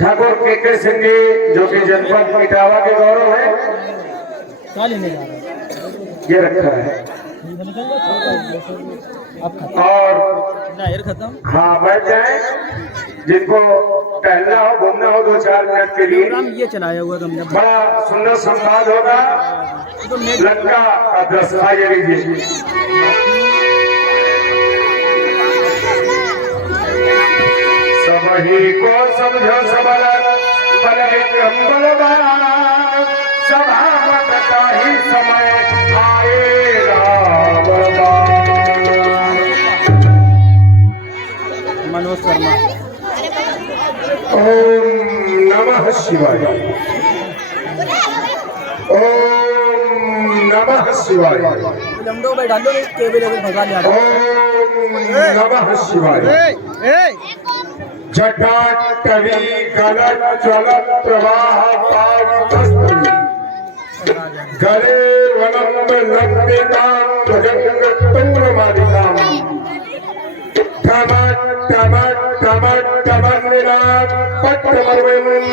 ठाकुर के सिंह जी जो कि जनपद इटावा के गौरव है, ये रखा है। और हाँ बैठ जाए, जिनको टहलना हो घूमना हो 2-4 मिनट के लिए, ये चलाया हुआ बड़ा सुंदर संवाद होगा। लंका का दृश्य आइए लीजिए। सबही को समझो सबल बल विक्रम बलवान, सभामत का ही समय आएगा बलवान। मनोज शर्मा। ओम नमः शिवाय, ओम नमः शिवाय, ओम नमः शिवाय। जटाटवी गलत ज्वलत प्रवाह पावतस्तु, गले वलंब लंबितां भजंग तुंगमालिकां, टमट टमट टमट टमन्विनात् पट्टमर्वं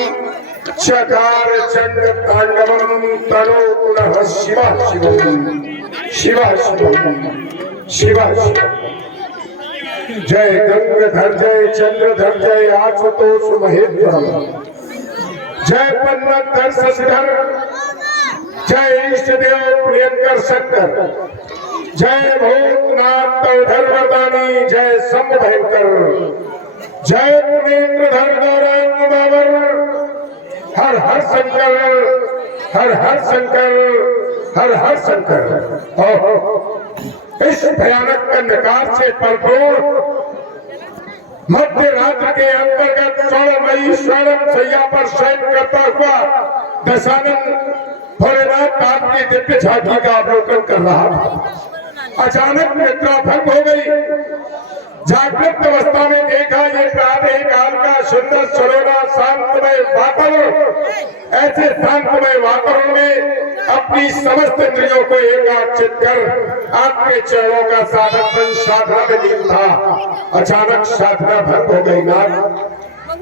चकार चंड तांडवं तनोतु नः शिवः शिवं शिवः शिवं शिवः शिवं। जय गंगाधर जय चंद्रधर जय आशुतोष महेंद्र, जय पन्नधर शशिधर, जय इष्ट देव प्रियंकर शंकर, जय भूतनाथ तवधर वरदानी, जय शंभ भयंकर, जय पुनेन्द्रधर गौरांग बाबर, हर हर शंकर, हर हर शंकर, हर हर शंकर। इस भयानक अंधकार से भरपूर मध्य रात्र के अंतर्गत स्वर्णमयी स्वर्ण सैया पर शयन करता हुआ दशानन भोलेनाथ आपकी दिव्य झांकी का अवलोकन कर रहा था। अचानक निद्रा भंग हो गई। जागृत अवस्था में देखा ये प्रातः काल का सुंदर सलोना शांतमय वातावरण। ऐसे शांतमय वातावरण में अपनी समस्त इंद्रियों को एकाग्रचित कर आपके चरणों का साधन साधना में लीन था। अचानक साधना भंग हो गई। नाथ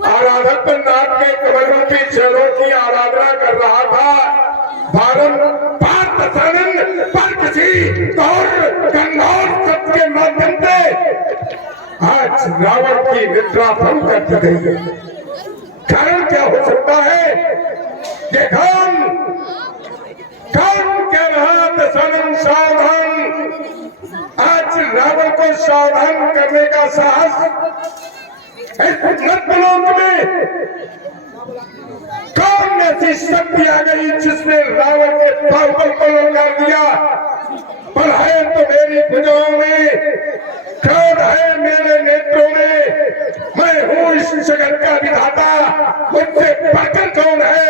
आराधक नाथ के कमल रूपी चरणों की आराधना कर रहा था। बारंबार दशानन पर किसी गंधौर शब्द के माध्यम से आज रावण की निद्रा भंग कर दी गई है। कारण क्या हो सकता है? ये कौन कह रहा दशानन सावधान? आज रावण को सावधान करने का साहस इस नर्तलोक में कौन ऐसी शक्ति आ गई जिसने रावण के बाहुबल को ललकार दिया? बल है तो मेरी भुजाओं में, क्रोध है मेरे नेत्रों में। मैं हूँ इस जगत का विधाता, मुझसे बढ़कर कौन है?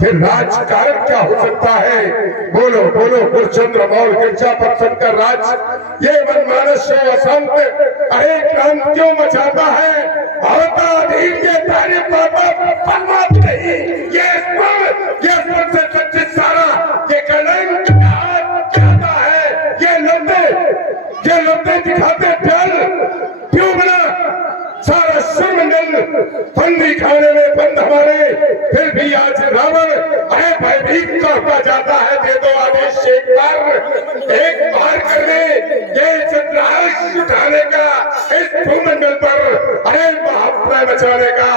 फिर राजकारक क्या हो सकता है? बोलो बोलो गुरुचंद्र मौल गिरजापत शंकर राज ये मनमानस से अशांत अनेक क्रांत क्यों मचाता है? अवताधीन के तारे परमात्मा नहीं, ये स्वर से सच्चित सारा ये कलंक चाहता है। ये लौटे दिखाते डर क्यों बना? सारा सुरमंडल बंदी खाने में बंद हमारे, फिर भी आज रावण अरे भयभीत करता जाता है। दे दो आदेश एक बार करने ये चंद्रहास उठाने का, इस भूमंडल पर अरे महाप्रलय मचाने का।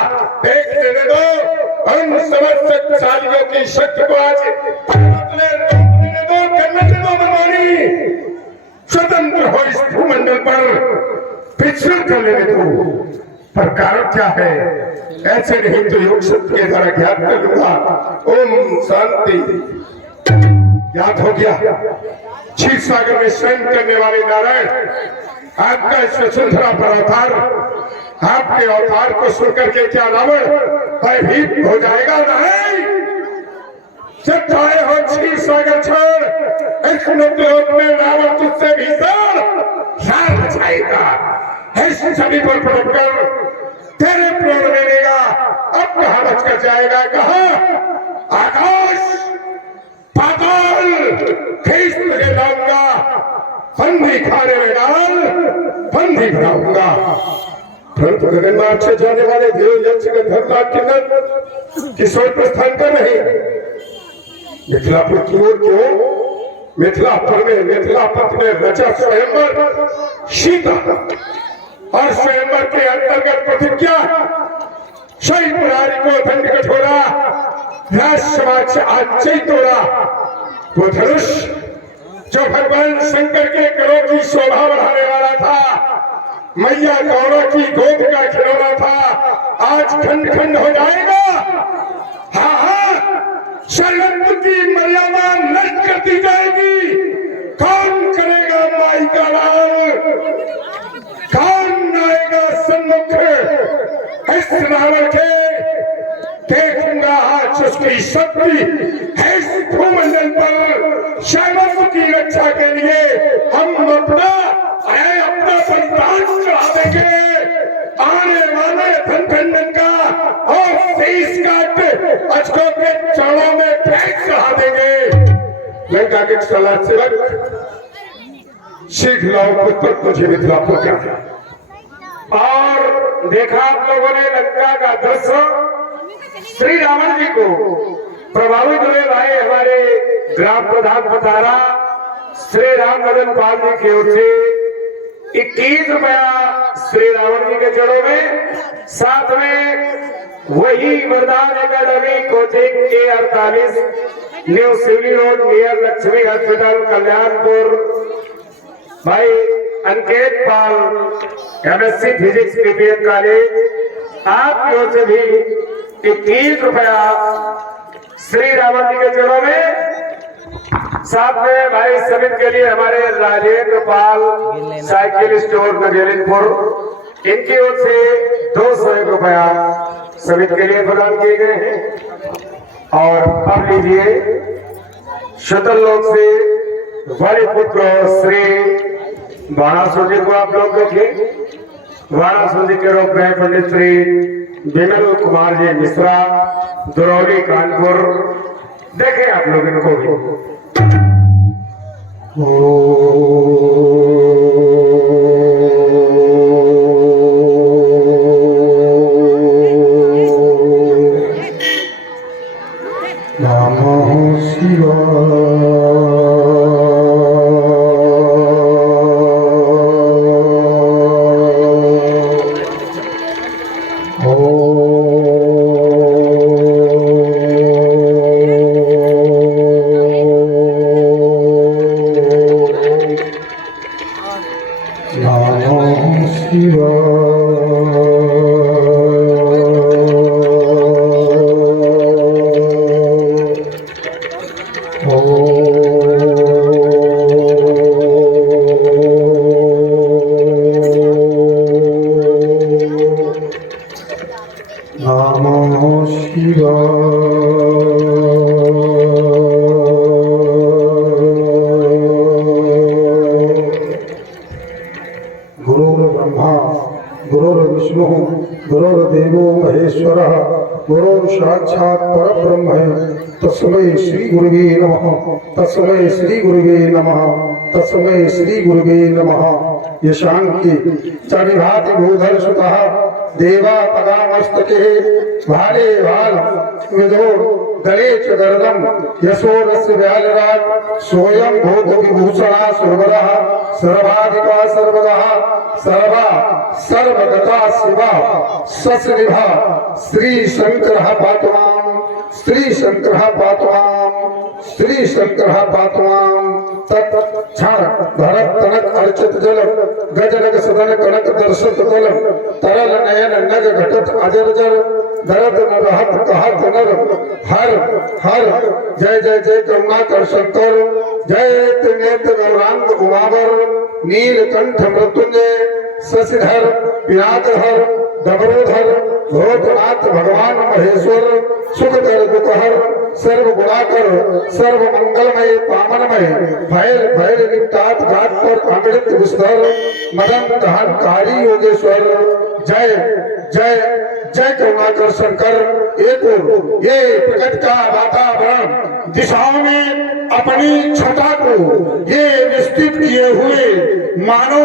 देख देने दो हम समस्त शक्तिशालियों की शक्ति को आज करने दो बलवानी। स्वतंत्र हो इस भूमंडल पर विचरण कर लेने दो। पर कारण क्या है? ऐसे नहीं तो योग शक्ति के द्वारा ज्ञात कर लूंगा। ओम शांति। ज्ञात हो गया। क्षीर सागर में शयन करने वाले नारायण आपका इस वसुंधरा पर अवतार, आपके अवतार को सुनकर के क्या रावण भयभीत हो जाएगा? नहीं, जब चाहे हो क्षीर सागर छोड़, इस लोक में रावण तुझसे भीतर शान मचाएगा। इस छवि पर पड़कर तेरे प्राण में लेगा। अब कहां बच कर जाएगा? कहां? आकाश पाताल खींच तुझे लाऊंगा, बंदी खाने में डाल बंदी बनाऊंगा। परंतु गगन में अच्छे जाने वाले देव यक्ष गंधर्व किन्नर किशोर प्रस्थान कर रहे हैं। मिथिलापुर की ओर क्यों? मिथिलापुर में रचा स्वयंवर सीता और स्वयंवर के अंतर्गत प्रतिज्ञा शही पुरारी को दंड कठोरा राज समाज से आज ही तोड़ा। वो धनुष जो भगवान शंकर के करों की शोभा बढ़ाने वाला था, मैया गौरा की गोद का खिलौना था, आज खंड खंड हो जाएगा। हाँ हाँ, शरयंत्र की मर्यादा नष्ट कर दी जाएगी। कौन करेगा माई का लाल? कौन आएगा सन्मुख? इस रावण के देखूंगा आज उसकी शक्ति है। इस भूमंडल पर शैवत्व की रक्षा के लिए हम अपना बलिदान चढ़ा देंगे। आने वाले धनखंडन का और शेष काट अजगों के चरणों में पैर चढ़ा देंगे। लंका के सलाह सेवक सीख लाओ पुस्तक मुझे मिथिलापुर क्या। और देखा आप लोगों ने लंका का दृश्य, श्री रावण जी को प्रभावित हुए भाई हमारे ग्राम प्रधान पतारा श्री राम मदन पाल जी की ओर से 21 रुपया श्री रावण जी के चरणों में, साथ में वही Vardan academy coaching A48 new Shivli road near Lakshmi hospital Kalyanpur भाई Ankit Pal MSc physics PPM college आपकी ओर से भी 21 रुपया श्री रावण जी के चरणों में, साथ में भाई समित के लिए हमारे राजेंद्र पाल साइकिल स्टोर नगेलिनपुर इनकी ओर से 201 रुपया समित के लिए प्रदान किए गए हैं। और अब लीजिए शतल लोक से बड़े पुत्र श्री वाराणसी जी को आप लोग देखें। वाराणसी के रूप में पंडित श्री विमल कुमार जी मिश्रा दुरौली कानपुर, देखें आप लोग इनको भी। नमः शिवाय। साक्षात् परब्रह्म तस्मै श्री गुरुवे नमः। तस्मै श्री गुरुवे नमः। तस्मै श्री गुरुवे नमः। यशांति चरिभाति भूधर सुतः देवा पदामस्तके भाले भाल विदो गले च गर्दम यशोरस्य व्यालराट स्वयं भूत विभूषणा सुरवरः सर्वाधिका सर्वदः सर्वा सर्वगता शिवा ससनिभा श्री शंकरः पातुमां श्री शंकरः पातुमां श्री शंकरः पातुमां। तत् क्षण भरत तनक अर्चित जल गजनक सदन कनक दर्शत तल तरल नयन नग घटत अजर जर दरद न रहत कहत नर हर हर। जय जय जय करुणाकर शंकर जय त्रिनेत्र गौरांग उमावर नीलकंठ मृत्युंजय शशिधर पिनाकहर डबरोधर भोजनाथ भगवान महेश्वर सुखकर दुखहर सर्व गुणाकर सर्व मंगलमय पावनमय भैल भैल निपटात घाट पर अमृत विस्तर मदन दहनकारी योगेश्वर। जय जय जय करुणाकर शंकर। एक ये प्रकट का वातावरण दिशाओं में अपनी छटा को ये विस्तृत किए हुए मानो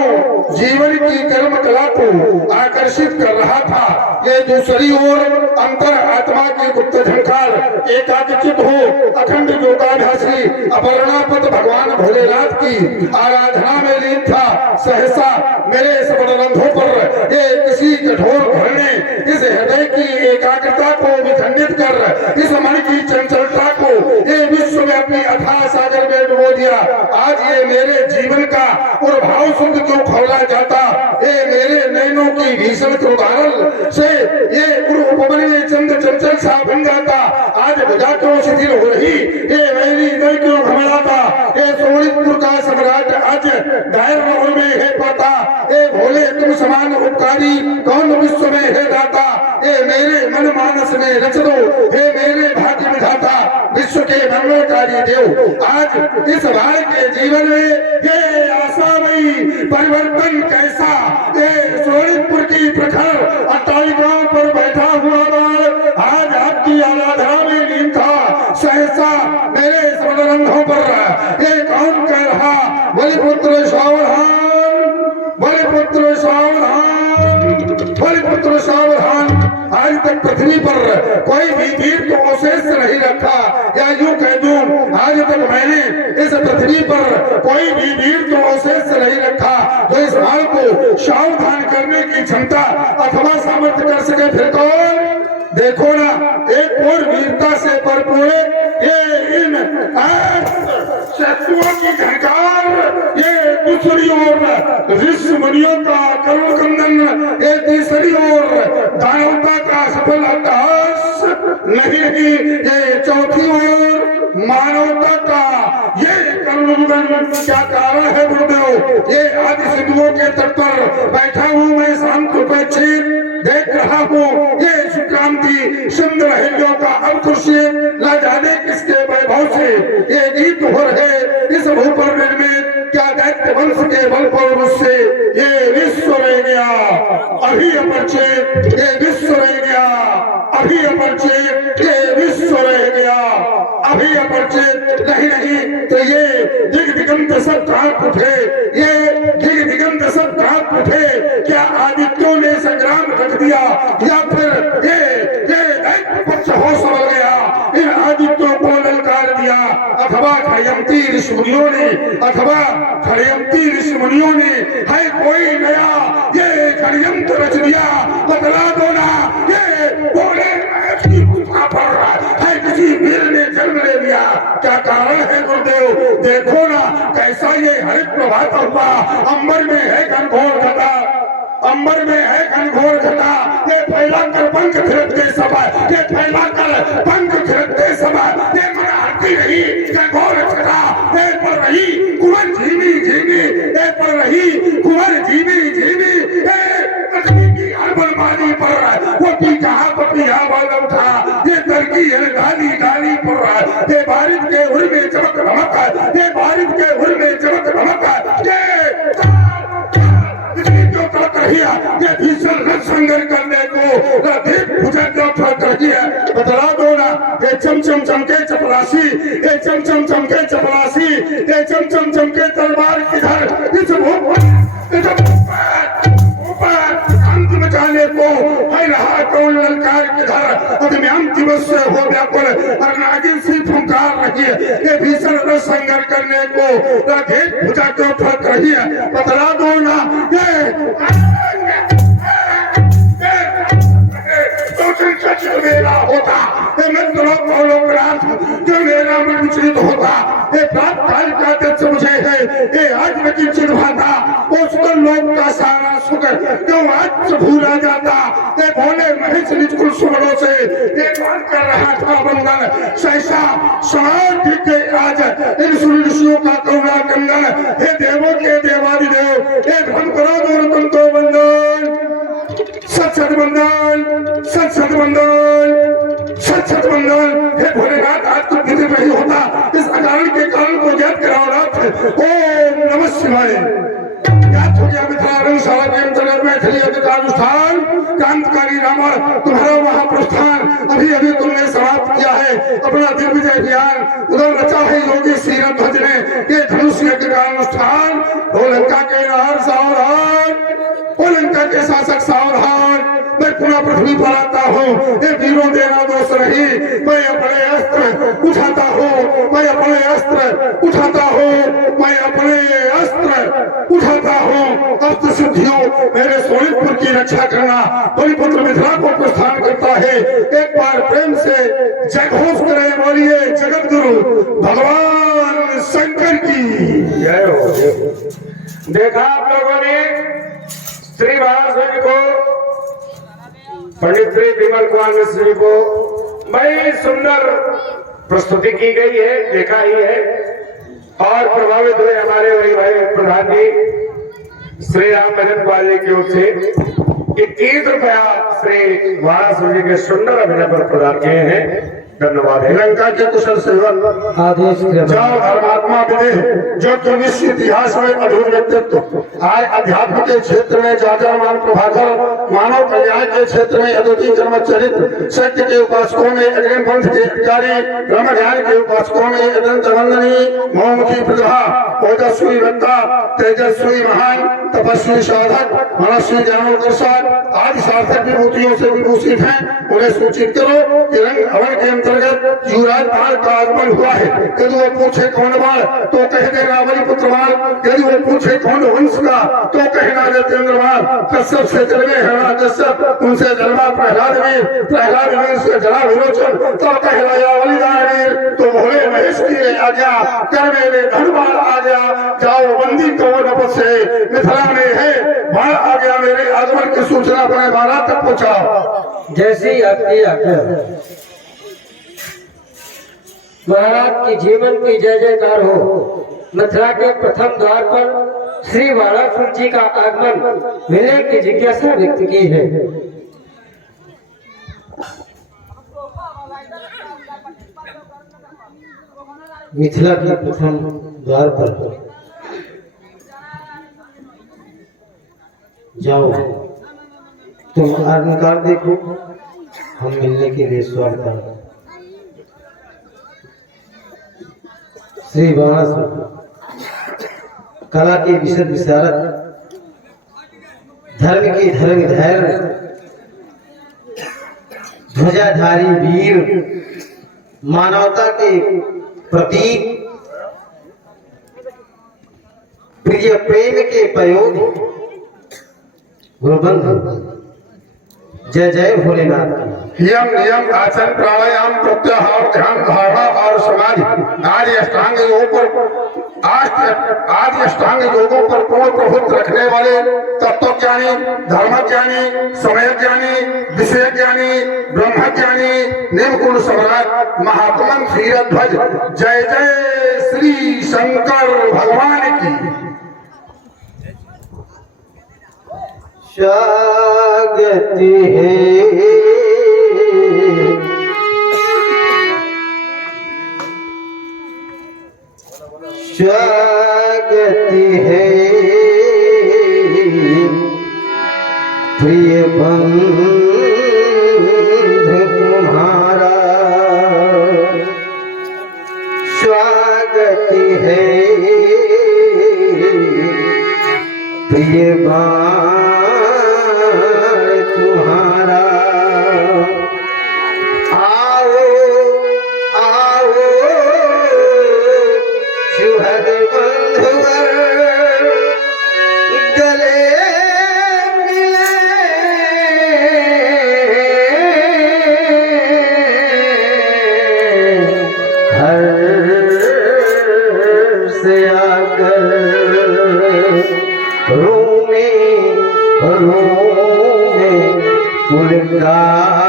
जीवन की कर्म कला को आकर्षित कर रहा था। ये दूसरी ओर अंतर आत्मा की गुप्त झंकार एकाग्रचित हो अखंड योगाभ्यासी अपर्णापत भगवान भोलेनाथ की आराधना में लीन था। सहसा मेरे सबरंधों पर ये किसी कठोर भय ने इस हृदय की एकाग्रता को विखंडित कर इस मन की चंचलता को ये विश्वव्यापी अथाह सागर में डुबो दिया। आज ये मेरे जीवन का और भाव सुख जो खोला जाता, ये मेरे नैनों की भीषण क्रोधानल से ये उपवन में चंद चंचल सा बन जाता। आज भुजा क्यों शिथिल हो रही, ये वैरी दल क्यों घबराता। ये सोनितपुर का सम्राट आज दायर महल में है पाता। ये भोले तुम समान उपकारी कौन विश्व में है दाता। ये मेरे मन मानस में रच दो, हे मेरे भाग्य विधाता विश्व के मंगलकारी देव। आज इस भाई के जीवन में ये आशामयी परिवर्तन कैसा। ये सोनितपुर की प्रखर अट्टालिकाओं पर बैठा हुआ बाल आज आपकी आराधना में लीन था। सहसा मेरे स्वर्णरंगों पर ये कौन कह रहा, बलिपुत्र सावधान, बलिपुत्र सावधान, बलिपुत्र सावधान। आज तक पृथ्वी पर कोई भी वीर को अवशेष नहीं रखा, या यूं कह दूं आज तक मैंने इस पृथ्वी पर कोई भी वीर को अवशेष नहीं रखा जो इस माल को सावधान करने की क्षमता अथवा सामर्थ्य कर सके। फिर कौन? देखो ना, एक और वीरता से भरपूर ये इन शत्रुओं की झंकार, ये दूसरी ओर ऋषि मुनियों का करुण क्रंदन, ये तीसरी ओर दानवता का सफल अट्टहास, नहीं ये चौथी ओर मानवता का ये करुण। क्या कारण है गुरुदेव? ये आदि सिंधुओं के तट पर बैठा हूँ मैं शांत उपेक्षित देख रहा हूँ ये सुक्रांति सुंदर हिलियों का अवकुर्षित न जाने किसके वैभव से ये गीत हो रहे इस भू पर निर्मित। क्या दैत्य वंश के बल पर मुझसे ये विश्व रह गया अभी अपरिचित, ये विश्व रह गया अभी अपरिचित, ये विश्व रह गया अभी अपरिचित। नहीं नहीं तो ये दिग दिगंत सब कांप उठे, ये दिग दिगंत सब कांप उठे। क्या आदित्यों ने संग्राम रख दिया, या फिर ये दैत्य पक्ष हो समझ गया इन आदित्यों को ललकार दिया, अथवा खड़यंती ऋषिमुनियों ने, अथवा खड़यंती ऋषिमुनियों ने है कोई नया ये षड्यंत्र रच दिया। बतला दो ना, ये बोले की गुफा पर है किसी वीर ने जन्म ले लिया। क्या कारण है गुरुदेव? देखो ना कैसा ये हरित प्रभात हुआ। अंबर में है घनघोर घटा, अंबर में है घनघोर घटा। ये फैला कर पंख थिरकते समय, ये फैला कर पंख थिरकते समय ये मनाती रही घनघोर घटा। ये पड़ रही कुंवर झीमी झीमी, ये पड़ रही कुंवर झीमी झीमी। की हरबलमानी पर वो पी कहा पपिया वाला उठा, ये तरकी है डाली डाली पर रहा। ये बारिश के उड़ में चमक धमक, ये बारिश के उड़ में चमक धमक। ये भीषण संघर्ष करने को भुजा बतला दो ना। ये चमचम चमके चपरासी, ये चमचम चमके चपरासी, ये चमचम चमके तलवार किधर इस मचाने को है रहा कौन ललकार किधर। अदम्याम दिवस से हो व्याकुल और नागिन सी फुंकार रही है। ये भीषण संघर्ष करने को राधेश भुजा क्यों फक रही है? बतला दो ना। मेरा होता जो मेरा मन विचलित होता, ये प्राप्त काल का दक्ष मुझे है, ये आज में की चिन्हता उसको लोग का सारा सुख क्यों आज भूला जाता। ये भोले महेश निजकुल सुमनों से ये बात कर रहा था बंदन। सहसा समाज के आज इन सूर्य ऋषियों का करुणा कंदन। हे देवों के देवादिदेव, ये धन करो दूर तुम तो बंदन, सत सत बंदन, सत सत बंदन, सत सत बंदन। हे भोलेनाथ आज तो विदित नहीं होता, इस अकारण के कारण को ज्ञात कराओ नाथ। ओम नमः शिवाय। ज्ञात हो गया मिथिला रंगशाला के अंतर्गत मैथिली अधिकारुष्ठान क्रांतिकारी रावण तुम्हारा महाप्रस्थान अभी अभी तुमने समाप्त किया है। अपना दिग्विजय अभियान उधर रचा है योगी सीरत ध्वज ने। ये धनुष यज्ञ का अनुष्ठान। ओ लंका के नार सावधान, ओ लंका के शासक सावधान, मैं पुनः पृथ्वी पर आता हूँ। ये वीरों देना दोष नहीं, मैं अपने अस्त्र उठाता हूँ, मैं अपने अस्त्र उठाता हूँ, मैं अपने अस्त्र उठाता हूँ। अस्त्र सिद्धियों मेरे सोनितपुर की रक्षा करना बलिपुत्र मिथिला को प्रस्थान करता है। एक बार प्रेम से जय घोष करें, बोलिए जगत गुरु भगवान शंकर की जय हो। देखा आप लोगों ने श्री महाराज को, पंडित श्री विमल कुमार मिश्र जी को बड़ी सुंदर प्रस्तुति की गई है, देखा ही है। और प्रभावित हुए हमारे वही भाई प्रधान जी श्री राम भजन पाल जी की ओर से 21 रुपया श्री महाराज जी के सुंदर अभिनय पर प्रदान किए हैं। धन्यवाद है। लंका के कुशल सेवक आदेश जाओ धर्मात्मा विदे जो कि विश्व इतिहास में अधूर व्यक्तित्व, आज अध्यात्म के क्षेत्र में जाजरमान प्रभाकर, मानव कल्याण के क्षेत्र में अद्वितीय कर्म चरित्र, सत्य के उपासकों में अग्रिम पंथ के अधिकारी, ब्रह्म ज्ञान के उपासकों में अत्यंत वंदनीय बहुमुखी प्रतिभा, ओजस्वी वक्ता, तेजस्वी महान, तपस्वी साधक, मनस्वी ज्ञानोदर्शक आदि सार्थक विभूतियों से विभूषित हैं। उन्हें सूचित करो कि रंग हवन के अंतर्गत युवराज बाण का आगमन हुआ है। यदि वो पूछे कौन बाण तो कह देना बलिपुत्र बाण, यदि वो पूछे कौन वंश का तो कहना नरेंद्र बाण। कश्यप से जन्मे हरणा कश्यप, उनसे जन्मा प्रहलाद वीर, प्रहलाद वीर से जड़ा विरोचन, तो कहलाया बलिदान वीर। तो भोले महेश की आज्ञा कर मेरे धनबाण आ गया, जाओ बंदी कौन आपस से मिथिला में है, बाण आ गया मेरे आगमन की सूचना अपने बारात तक पहुंचाओ। जैसी आपकी आज्ञा। महाराज की जीवन की जय जयकार हो। मथुरा के प्रथम द्वार पर श्री वारासुर जी का आगमन मिलने की जिज्ञासा व्यक्त की है। मिथिला के प्रथम द्वार पर जाओ, तुम अलंकार देखो, हम मिलने के लिए स्वागत। श्री वारासुर कला के विशद विशारद, धर्म की धर्म धैर्य, ध्वजाधारी वीर, मानवता के प्रतीक, प्रिय प्रेम के प्रयोग, गुरुबंधु जय जय भोलेनाथ। यम नियम आसन प्राणायाम प्रत्याहार ध्यान धारणा और समाधि आदि अष्टांग योगों पर पूर्ण प्रभुत्व रखने वाले तत्वज्ञानी, धर्मज्ञानी, समयज्ञानी, विषय ज्ञानी, ब्रह्मज्ञानी, निर्गुण सम्राट महात्मन क्षीरध्वज जय जय श्री शंकर भगवान की स्वागति है। स्वागति है प्रिय बंधु तुम्हारा, स्वागति है प्रिय तुम्हारा। आओ आओ सुहृद बंधुवर, गले मिले हर से आकर रोमे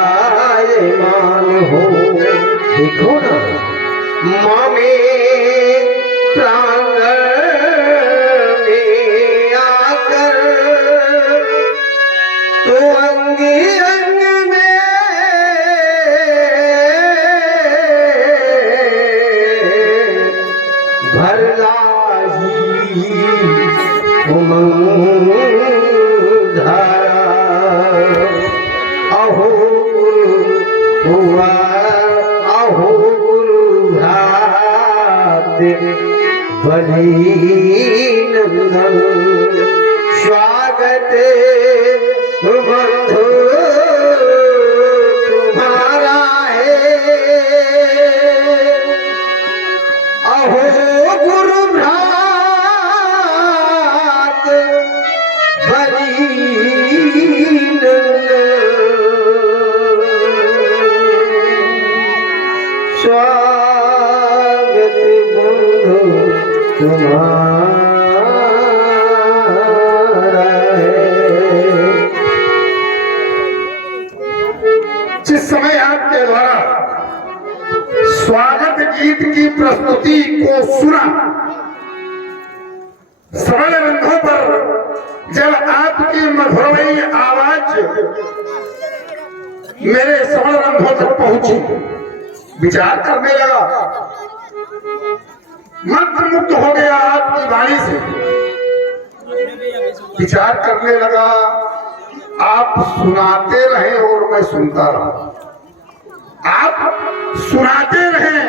पुलकायमान हो। देखो ना मामे प्रांगण में आकर तो अंग अंग में भरला ही उमंग धारा। अहो हुआ अहो बलि नंदन स्वागत बंधु तुम्हारा है। अहो गुरु भ्रात बलि स्वागत बंधु तुम्हारा है। जिस समय आपके द्वारा स्वागत गीत की प्रस्तुति को सुना, सबल रंगों पर जब आपकी मधुरमयी आवाज मेरे सबल रंगों तक पहुंची, विचार करने लगा, मंत्रमुग्ध हो गया आपकी वाणी से। विचार करने लगा, आप सुनाते रहे और मैं सुनता रहा, आप सुनाते रहे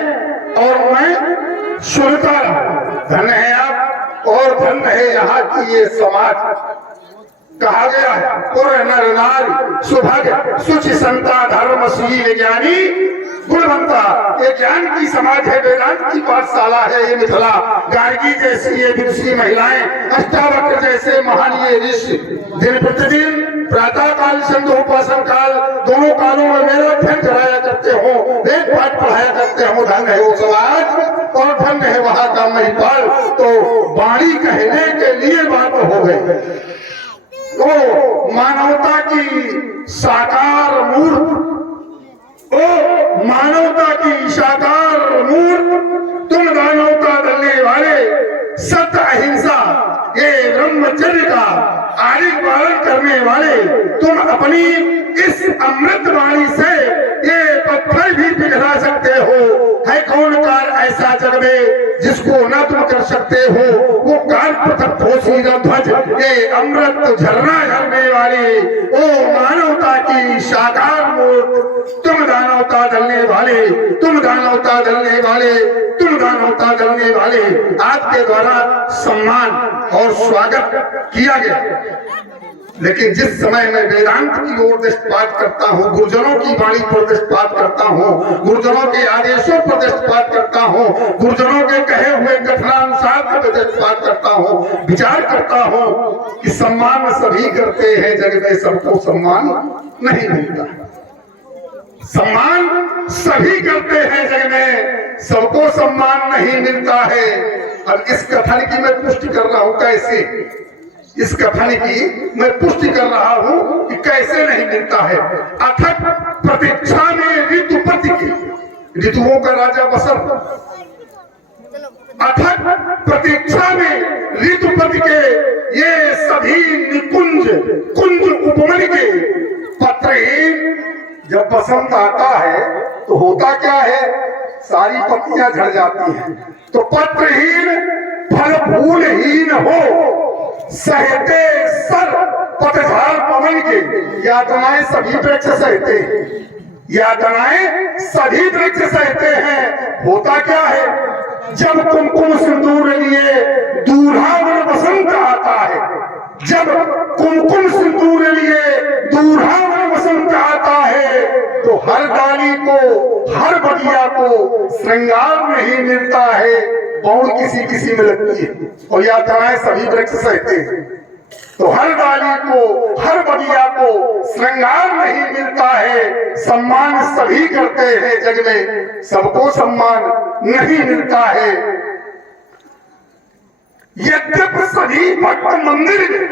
और मैं सुनता रहा। धन्य है आप और धन्य है यहाँ की ये समाज। कहा गया है, पुर नर नारी सुभाग्य सुचि संता धर्मशील ज्ञानी गुणवंता। ये ज्ञान की समाज है, वेदांत की पाठशाला है ये मिथिला। गार्गी जैसी ये विदुषी महिलाएं, अष्टावक्र जैसे महान ये ऋषि दिन प्रतिदिन प्रातः काल संध्या उपासन काल दोनों कालों में मेरा अध्ययन कराया करते हो, वेद पाठ पढ़ाया करते हो। धन्य है वो समाज और धन्य है वहां का महिपाल। तो वाणी कहने के लिए बात हो गई, वो मानवता की साकार मूर्त, ओ मानवता की साकार मूर्त, तुम दानवता दलने वाले, सत्य अहिंसा ये ब्रह्मचर्य का आर्य पालन करने वाले, तुम अपनी इस अमृत वाणी से ये पत्थर भी पिघला सकते हो। है कौन कार ऐसा जग में जिसको न तुम कर सकते हो। वो काल पृथक ठोसी न ध्वज ये अमृत झरना झरने वाली, ओ मानवता की साकार मूर्त, तुम दानवता दलने वाले, तुम दानवता दलने वाले, तुम दानवता दलने वाले। आपके द्वारा सम्मान और स्वागत किया गया, लेकिन जिस समय मैं वेदांत की ओर दृष्टिपात करता हूँ, गुरुजनों की वाणी पर दृष्टिपात करता हूँ, गुरुजनों के आदेशों पर दृष्टिपात करता हूँ, गुरुजनों के कहे हुए कथनानुसार पर दृष्टिपात करता हूँ, विचार करता हूँ कि सम्मान सभी करते हैं जग में, सबको सम्मान नहीं मिलता। सम्मान सभी करते हैं जग में, सबको सम्मान नहीं मिलता है। अब इस कथन की मैं पुष्टि कर रहा हूँ, कैसे इस कथन की मैं पुष्टि कर रहा हूं कि कैसे नहीं मिलता है। अथक प्रतीक्षा में ऋतुपति की, ऋतुओं का राजा बसंत, अथक प्रतीक्षा में ऋतुपति के ये सभी निकुंज कुंज उपमन के पत्रहीन। जब बसंत आता है तो होता क्या है, सारी पत्तियां झड़ जाती हैं। तो पत्रहीन फल फूलहीन हो सहते सर पतझड़ पवन के, यातनाएं सभी वृक्ष सहते हैं, यातनाएं सभी वृक्ष सहते हैं। होता क्या है, जब कुमकुम सिंदूर लिए दूल्हा वन बसंत आता है, जब कुमकुम सिंदूर लिए दूल्हा वन बसंत आता है, तो हर डाली को हर बगिया को श्रृंगार नहीं मिलता है, बौड़ किसी किसी में लगती है और यातनाएं सभी वृक्ष सहते हैं। तो हर डाली को हर बगिया को श्रृंगार नहीं मिलता है, सम्मान सभी करते हैं जग में, सबको सम्मान नहीं मिलता है। यद्यपि सभी भक्त मंदिर में,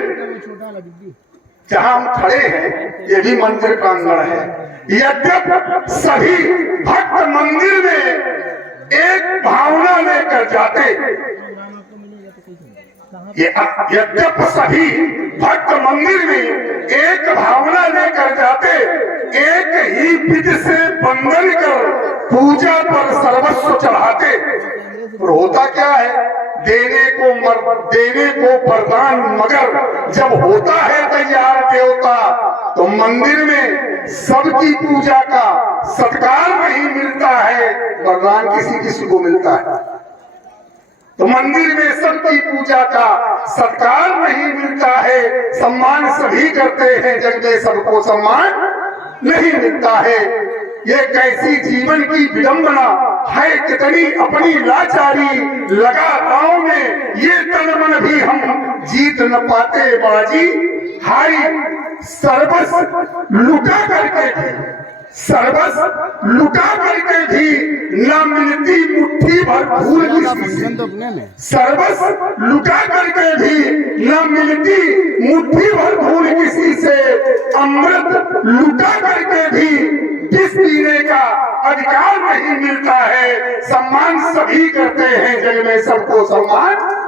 जहां हम खड़े हैं ये भी मंदिर प्रांगण है, यद्यपि सभी भक्त मंदिर में एक भावना लेकर जाते, यद्यपि सभी भक्त मंदिर में एक भावना लेकर जाते, एक ही विधि से बंधन कर पूजा पर सर्वस्व चढ़ाते। पर होता क्या है, देने को वरदान, मगर जब होता है तैयार देवता तो मंदिर में सबकी पूजा का सत्कार नहीं मिलता है, वरदान किसी किसी को मिलता है। तो मंदिर में सबकी पूजा का सत्कार नहीं मिलता है, सम्मान सभी करते हैं, जग में सबको सम्मान नहीं मिलता है। ये कैसी जीवन की विडंबना है, कितनी अपनी लाचारी लगा गांव में, ये तन मन भी हम जीत न पाते बाजी हारी। सर्वस लुटा करके भी, सर्वस लुटा करके भी न मिलती मुट्ठी भर फूल किसी से, सर्वस लुटा करके भी न मिलती मुट्ठी भर फूल किसी से, अमृत लुटा करके भी किस पीने का अधिकार नहीं मिलता है। सम्मान सभी करते हैं, जग में सबको सम्मान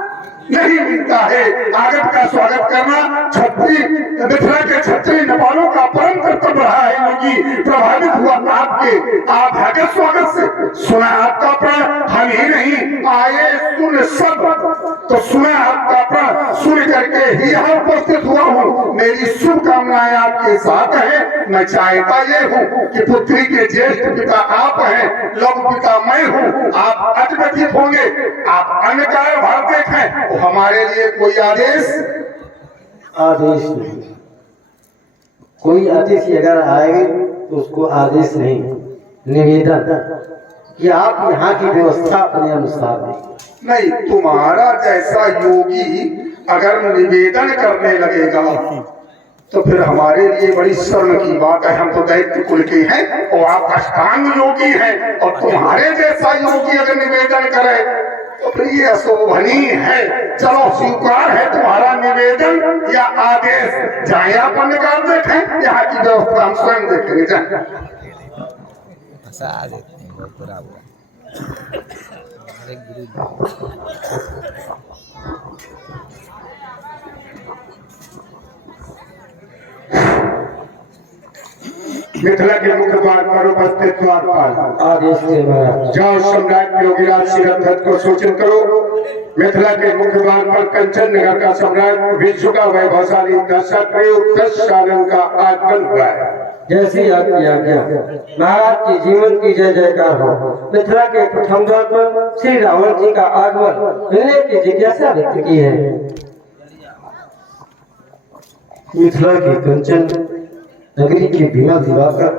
नहीं मिलता है। आगत का स्वागत करना छत्री मिथिला के छत्री नेपालों का परम कर्तव्य रहा है। योगी प्रभावित हुआ आपके आभ्यागत स्वागत से, सुना आपका प्रण हम ही नहीं आए सुन सब, तो सुना आपका प्रण सुन करके ही यहाँ उपस्थित हुआ हूँ। मेरी शुभकामनाएं आपके साथ है। मैं चाहता ये हूँ कि पुत्री के ज्येष्ठ पिता आप हैं, लघु पिता मैं हूँ। आप अतिव्यतीत होंगे, आप अन्य कार्य भाव देखें, हमारे लिए कोई आदेश नहीं, कोई अतिथि अगर आएगा तो उसको आदेश नहीं, निवेदन कि आप यहाँ की व्यवस्था अपने अनुसार दें। नहीं, तुम्हारा जैसा योगी अगर निवेदन करने लगेगा तो फिर हमारे लिए बड़ी शर्म की बात है। हम तो दैत्य कुल के हैं और आप अष्टांग योगी हैं, और तुम्हारे जैसा योगी अगर निवेदन करे तो फिर ये अशोभनीय है। चलो स्वीकार है तुम्हारा निवेदन या आदेश, चाहे आप अन्यकार देखें, यहाँ की व्यवस्था हम स्वयं देखेंगे। मिथिला के मुख्य द्वार पर उपस्थित द्वारपाल आदेश दे महाराज। जाओ सम्राट योगीराज सिंह को सूचित करो। मिथिला के मुख्य द्वार पर कंचन नगर का सम्राट विश्व का वैभवशाली दश सालन का आगमन हुआ है। जैसी आपकी आज्ञा। महाराज के जीवन की जय जयकार हो। मिथिला के प्रथम द्वार पर श्री रावण जी का आगमन मिलने की जिज्ञासा व्यक्त की है। मिथिला के कंचन नगरी के भीमा दिवाकर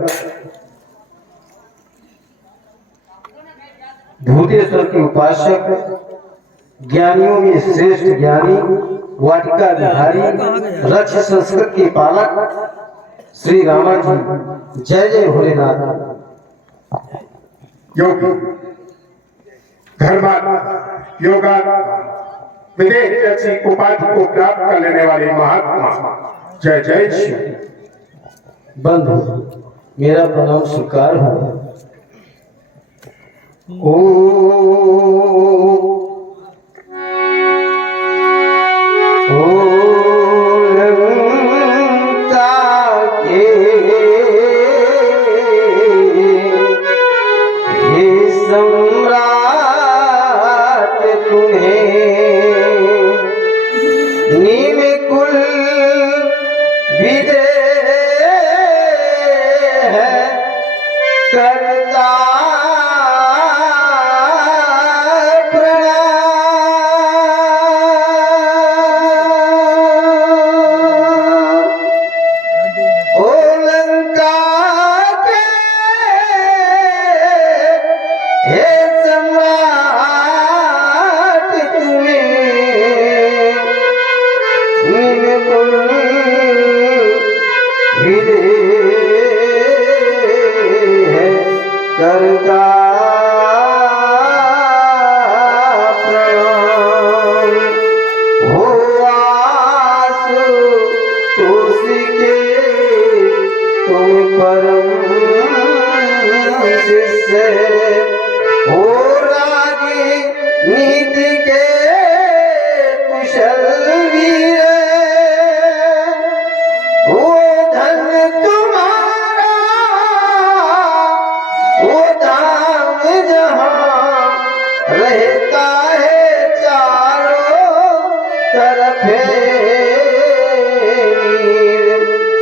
भूतेश्वर के उपासक, ज्ञानियों में श्रेष्ठ ज्ञानी, वाटिका विहारी, रक्ष संस्कृत के पालक श्री रावण जी, जय जय भोलेनाथ। योगी धर्मा योगा विदेह जैसी उपाधि को प्राप्त कर लेने वाले महात्मा, जय जय श्री। बंधु मेरा प्रणाम स्वीकार हो। ओ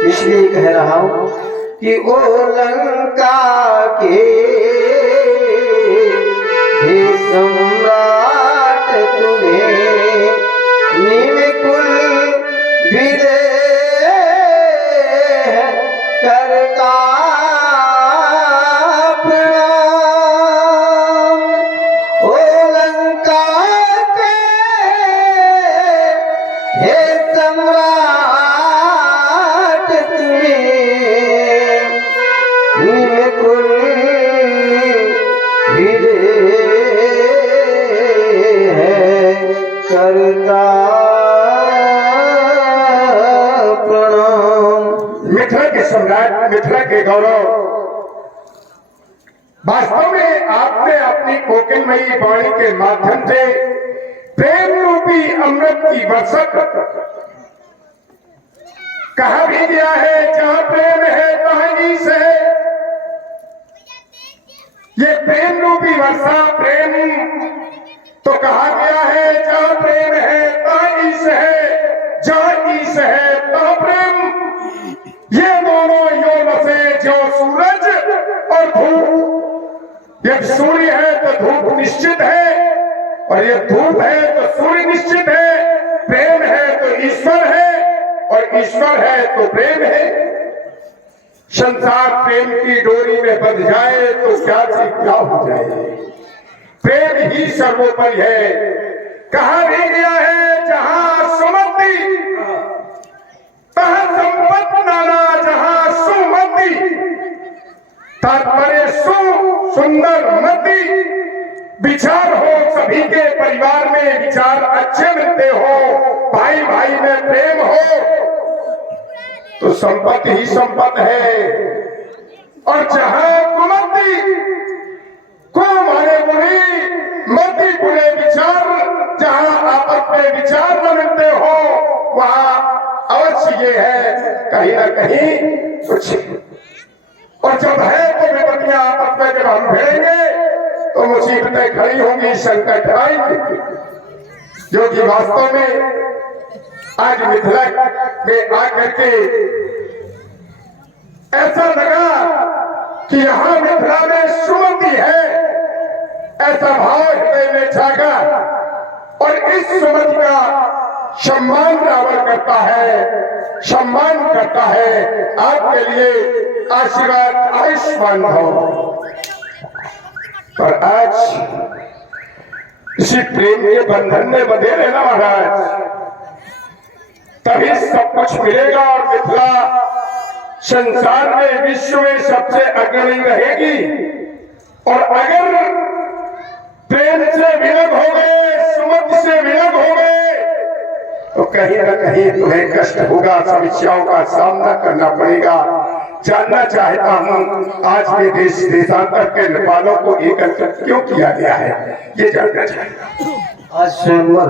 इसलिए कह रहा हूं कि ओ लंका के हे सम्राट मिथिला के गौरव, वास्तव में आपने अपनी कोकिलमयी वाणी के माध्यम से प्रेम रूपी अमृत की वर्षा कहा भी गया है, जहां प्रेम है वहां ईश है। ये प्रेम रूपी वर्षा, प्रेम तो कहा गया है, जहां प्रेम है वहां ईश है, जहां ईश है वहां प्रेम। ये दोनों यो बसे जो सूरज और धूप। ये सूर्य है तो धूप निश्चित है, और ये धूप है तो सूर्य निश्चित है। प्रेम है तो ईश्वर है, और ईश्वर है तो प्रेम है। संसार प्रेम की डोरी में बंध जाए तो क्या से क्या हो जाए। प्रेम ही सर्वोपरि है। कहा भी गया है, जहां सुमति तहां संपत्ति नाना, जहां सुमति तात्पर्य सुंदर मति। विचार हो सभी के परिवार में, विचार अच्छे मिलते हो, भाई भाई में प्रेम हो तो संपत्ति ही संपत्ति है। और जहां कुमति को माने बुरी मति बुरे विचार, जहां आपस में विचार न मिलते हो वहां अवश्य ये है कहीं ना कहीं कुछ। और जब है तो विपत्तियां आपस में जब हम भिड़ेंगे तो मुसीबतें खड़ी होंगी, संकट आएंगे। जो कि वास्तव में आज मिथिला में आकर के ऐसा लगा कि यहां मिथिला में सुमति है, ऐसा भाव हृदय में जागा। और इस सुमति का सम्मान रावण करता है, सम्मान करता है। आपके लिए आशीर्वाद आयुष्मान हो। पर आज इसी प्रेम के बंधन में बंधे रहना महाराज, तभी सब कुछ मिलेगा। और मिथिला संसार में विश्व में सबसे अग्रणी रहेगी। और अगर प्रेम से विलग हो गए, सुमति से विलग हो गए तो कहीं न कहीं तुम्हें कष्ट होगा, समस्याओं का सामना करना पड़ेगा। जानना चाहता हूं आज के देश देशांतर के नेपालों को एकत्रित क्यों किया गया है, ये जानना चाहता हूं। आज स्वयंवर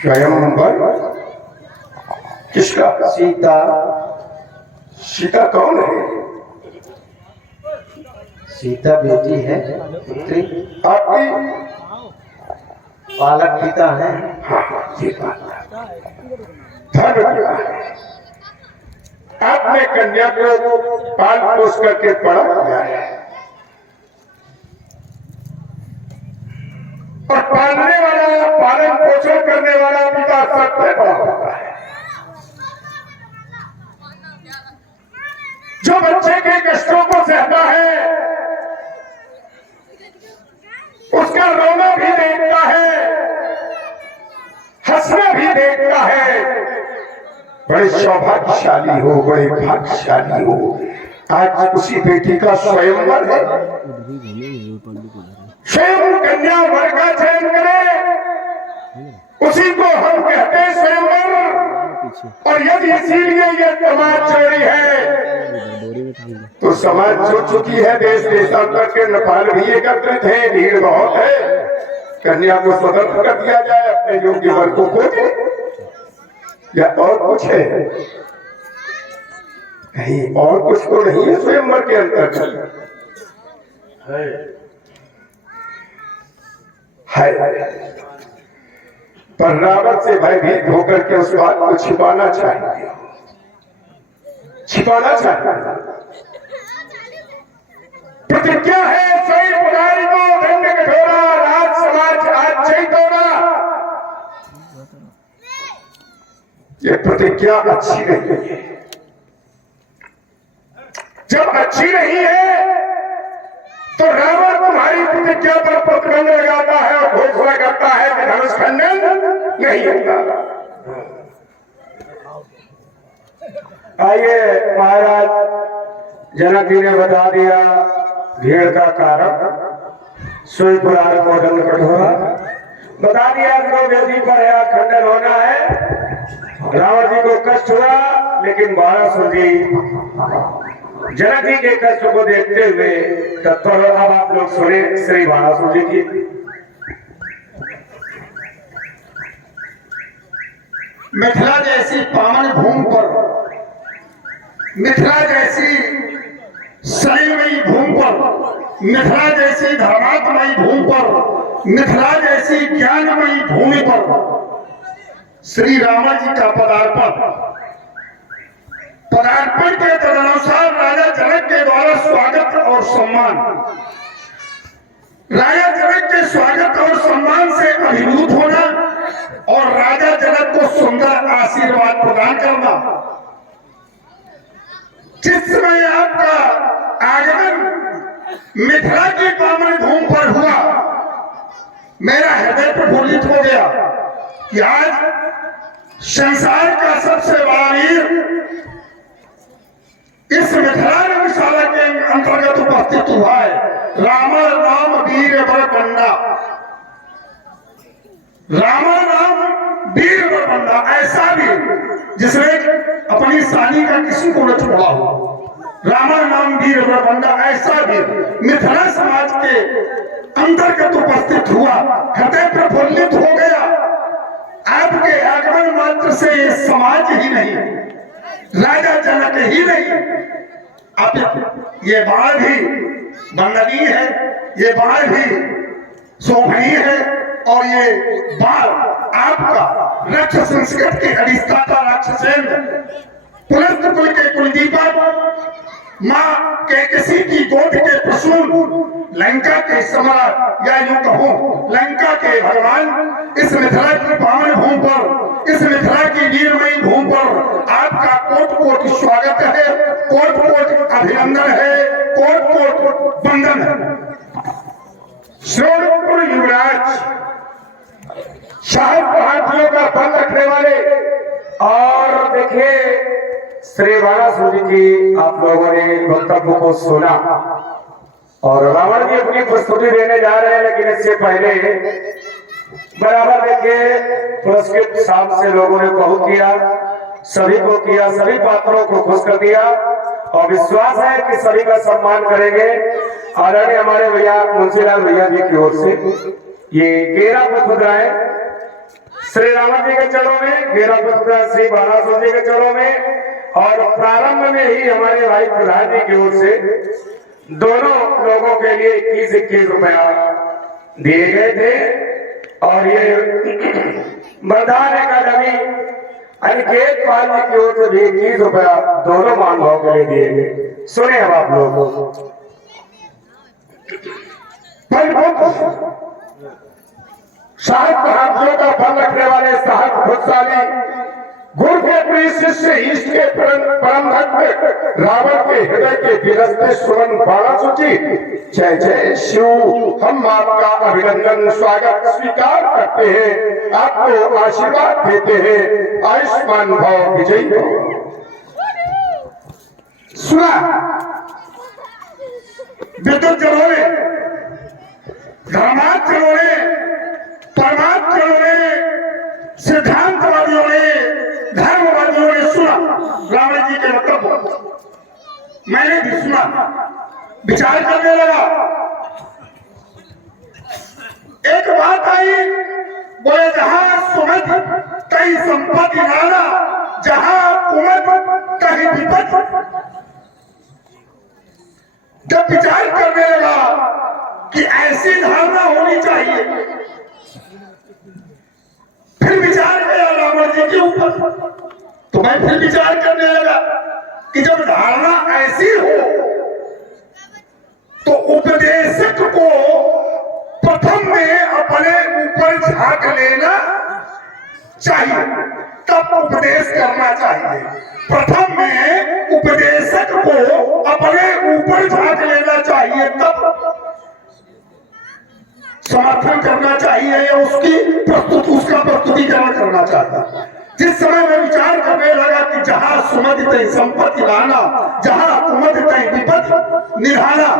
स्वयंवर किसका? सीता। सीता कौन है? सीता बेटी है, पुत्री। आपकी पालक पिता है। हाँ, ये बात धर्म है। आपने कन्या को पाल पोस करके बड़ा किया है, और पालने वाला, पालन पोषण करने वाला पिता सबसे बड़ा होता है। जो बच्चे के कष्टों को सहता है उसका रोना भी देखता है, हंसना भी देखता है। बड़े सौभाग्यशाली हो, बड़े भाग्यशाली हो। आज उसी बेटी का स्वयंवर है। स्वयं कन्या वर का चयन करे, उसी को हम कहते हैं स्वयंवर। और यदि इसीलिए यह समाज चोरी है तो समाज जो चुकी है, देश देशांतर के नेपाल भी एकत्रित है, भीड़ बहुत है। कन्या को स्वतंत्र कर दिया जाए, अपने योग्य वर्ग को खोजे, या और कुछ है? नहीं, और कुछ तो नहीं है स्वयंवर के अंतर्गत है। पर रावण से भयभीत होकर के उस बात को छिपाना चाहिए, छिपाना चाहिए। प्रतिज्ञा है सही पुजारी को दंड कठोरा, राज समाज आज चैतोरा। ये प्रतिज्ञा अच्छी नहीं है। जब अच्छी नहीं है तो रावण तुम्हारी प्रतिज्ञा पर प्रतिबंध लगाता है और घोषणा करता है कि धनुष खंडन नहीं होगा। आइए महाराज, जनक जी ने बता दिया भीड़ का कारण, सुई पुराण को दंड कठोरा बता दिया। जो वेदी पर खंडन होना है, रावण जी को कष्ट हुआ लेकिन बाणासुर जी जनक जी के कष्ट को देखते हुए तत्पर। अब आप लोग सुने श्री बाणासुर जी की। मिथिला जैसी पावन भूमि पर, मिथिला जैसी सलीमयी भूमि पर, मिथिला जैसी धर्मात्मयी भूमि पर, मिथिला जैसी ज्ञानमयी भूमि पर श्री राम जी का पदार्पण के तदनुसार राजा जनक के द्वारा स्वागत और सम्मान, राजा जनक के स्वागत और सम्मान से अभिभूत होना और राजा जनक को सुंदर आशीर्वाद प्रदान करना। जिस समय आपका आगमन मिथिला की पावन भूमि पर हुआ, मेरा हृदय प्रफुल्लित हो गया कि आज संसार का सबसे बड़ा वीर इस मिथिला रंगशाला के अंतर्गत उपस्थित हुआ है। रामा नाम वीर बर बंडा, रामा नाम वीर बर बंडा, ऐसा वीर जिसने अपनी सानी का किसी को न छोड़ा हो। रामा नाम वीर बर बंडा, ऐसा वीर मिथिला समाज के अंतर्गत उपस्थित हुआ। हृदय प्रफुल्लित हो गया। आपके आगमन मात्र से ये समाज ही नहीं, राजा जनक ही नहीं, अब ये बाढ़ भी वंदनीय है, ये बाढ़ भी शोभनीय है। और ये बाढ़ आपका राक्षस संस्कृत के अधिष्ठाता राक्षसेंद्र, पुलस्त कुल के कुलदीपक, माँ के किसी की गोद के प्रसून, लंका के सम्राट या यूं कहूं लंका के भगवान इस मिथिला की पावन भूमि पर, इस मिथिला की वीरमयी भूमि पर आपका कोट कोट स्वागत है, कोट कोट अभिनंदन है, कोट कोट वंदन है। श्रोणपुर युवराज, साहब हाथियों का फल रखने वाले, और देखिए श्री बाणासुर जी की आप लोगों ने वक्तव्य को सुना और रावण जी अपनी प्रस्तुति देने जा रहे हैं। लेकिन इससे पहले बराबर देखिए पुरस्कृत शाम से लोगों ने बहुत किया, सभी को किया, सभी पात्रों को खुश कर दिया और विश्वास है कि सभी का सम्मान करेंगे। आदरणीय हमारे भैया मुंशीलाल भैया जी की ओर से ये गेरा पुष्पद्राय श्री रावण जी के चरणों में, गेरा पुष्पद्राय श्री बाणासुर जी के चरणों में, और प्रारंभ में ही हमारे भाई प्रधान जी की ओर से दोनों लोगों के लिए 21-21 रुपया दिए गए थे। और ये मर्दान अकादमी अनिकेत पाल जी की ओर से भी 21 रुपया दोनों मान भाव के लिए दिए गए। सुने अब आप लोग। साहब हाथियों का फल रखने वाले साहब खुदशाली गुरु के प्रिय शिष्य, ईष्ट के परम भक्त, रावण के हृदय के दिलस्ते सुमन बाणासुर जी, जय जय शिव। हम आपका अभिनंदन स्वागत स्वीकार करते हैं, आपको आशीर्वाद देते हैं। आयुष्मान भाव विजयी हो। सुना विद्युत जनों ने, धर्मार्थ जनों ने, परमार्थ जनों ने, सिद्धांतवादियों ने, धर्मवादियों ने सुना रावण जी के वक्तव्य। मैंने भी सुना, विचार करने लगा। एक बात आई, बोले जहां सुमत कहीं संपत्ति नाना, जहां कुमत कहीं विपत। जब विचार करने लगा कि ऐसी धारणा होनी चाहिए, फिर विचार किया रावण जी के ऊपर, तो मैं फिर विचार करने लगा कि जब धारणा ऐसी हो तो उपदेशक को प्रथम में अपने ऊपर झांक लेना चाहिए, तब उपदेश करना चाहिए। प्रथम में उपदेशक को अपने ऊपर झांक लेना चाहिए, तब समर्थन करना चाहिए या उसका प्रस्तुतिकरण करना चाहिए। जिस समय मैं विचार करने लगा कि जहां सुमति तय संपत्ति लाना, जहां कुमति तय विपत्ति निधाना,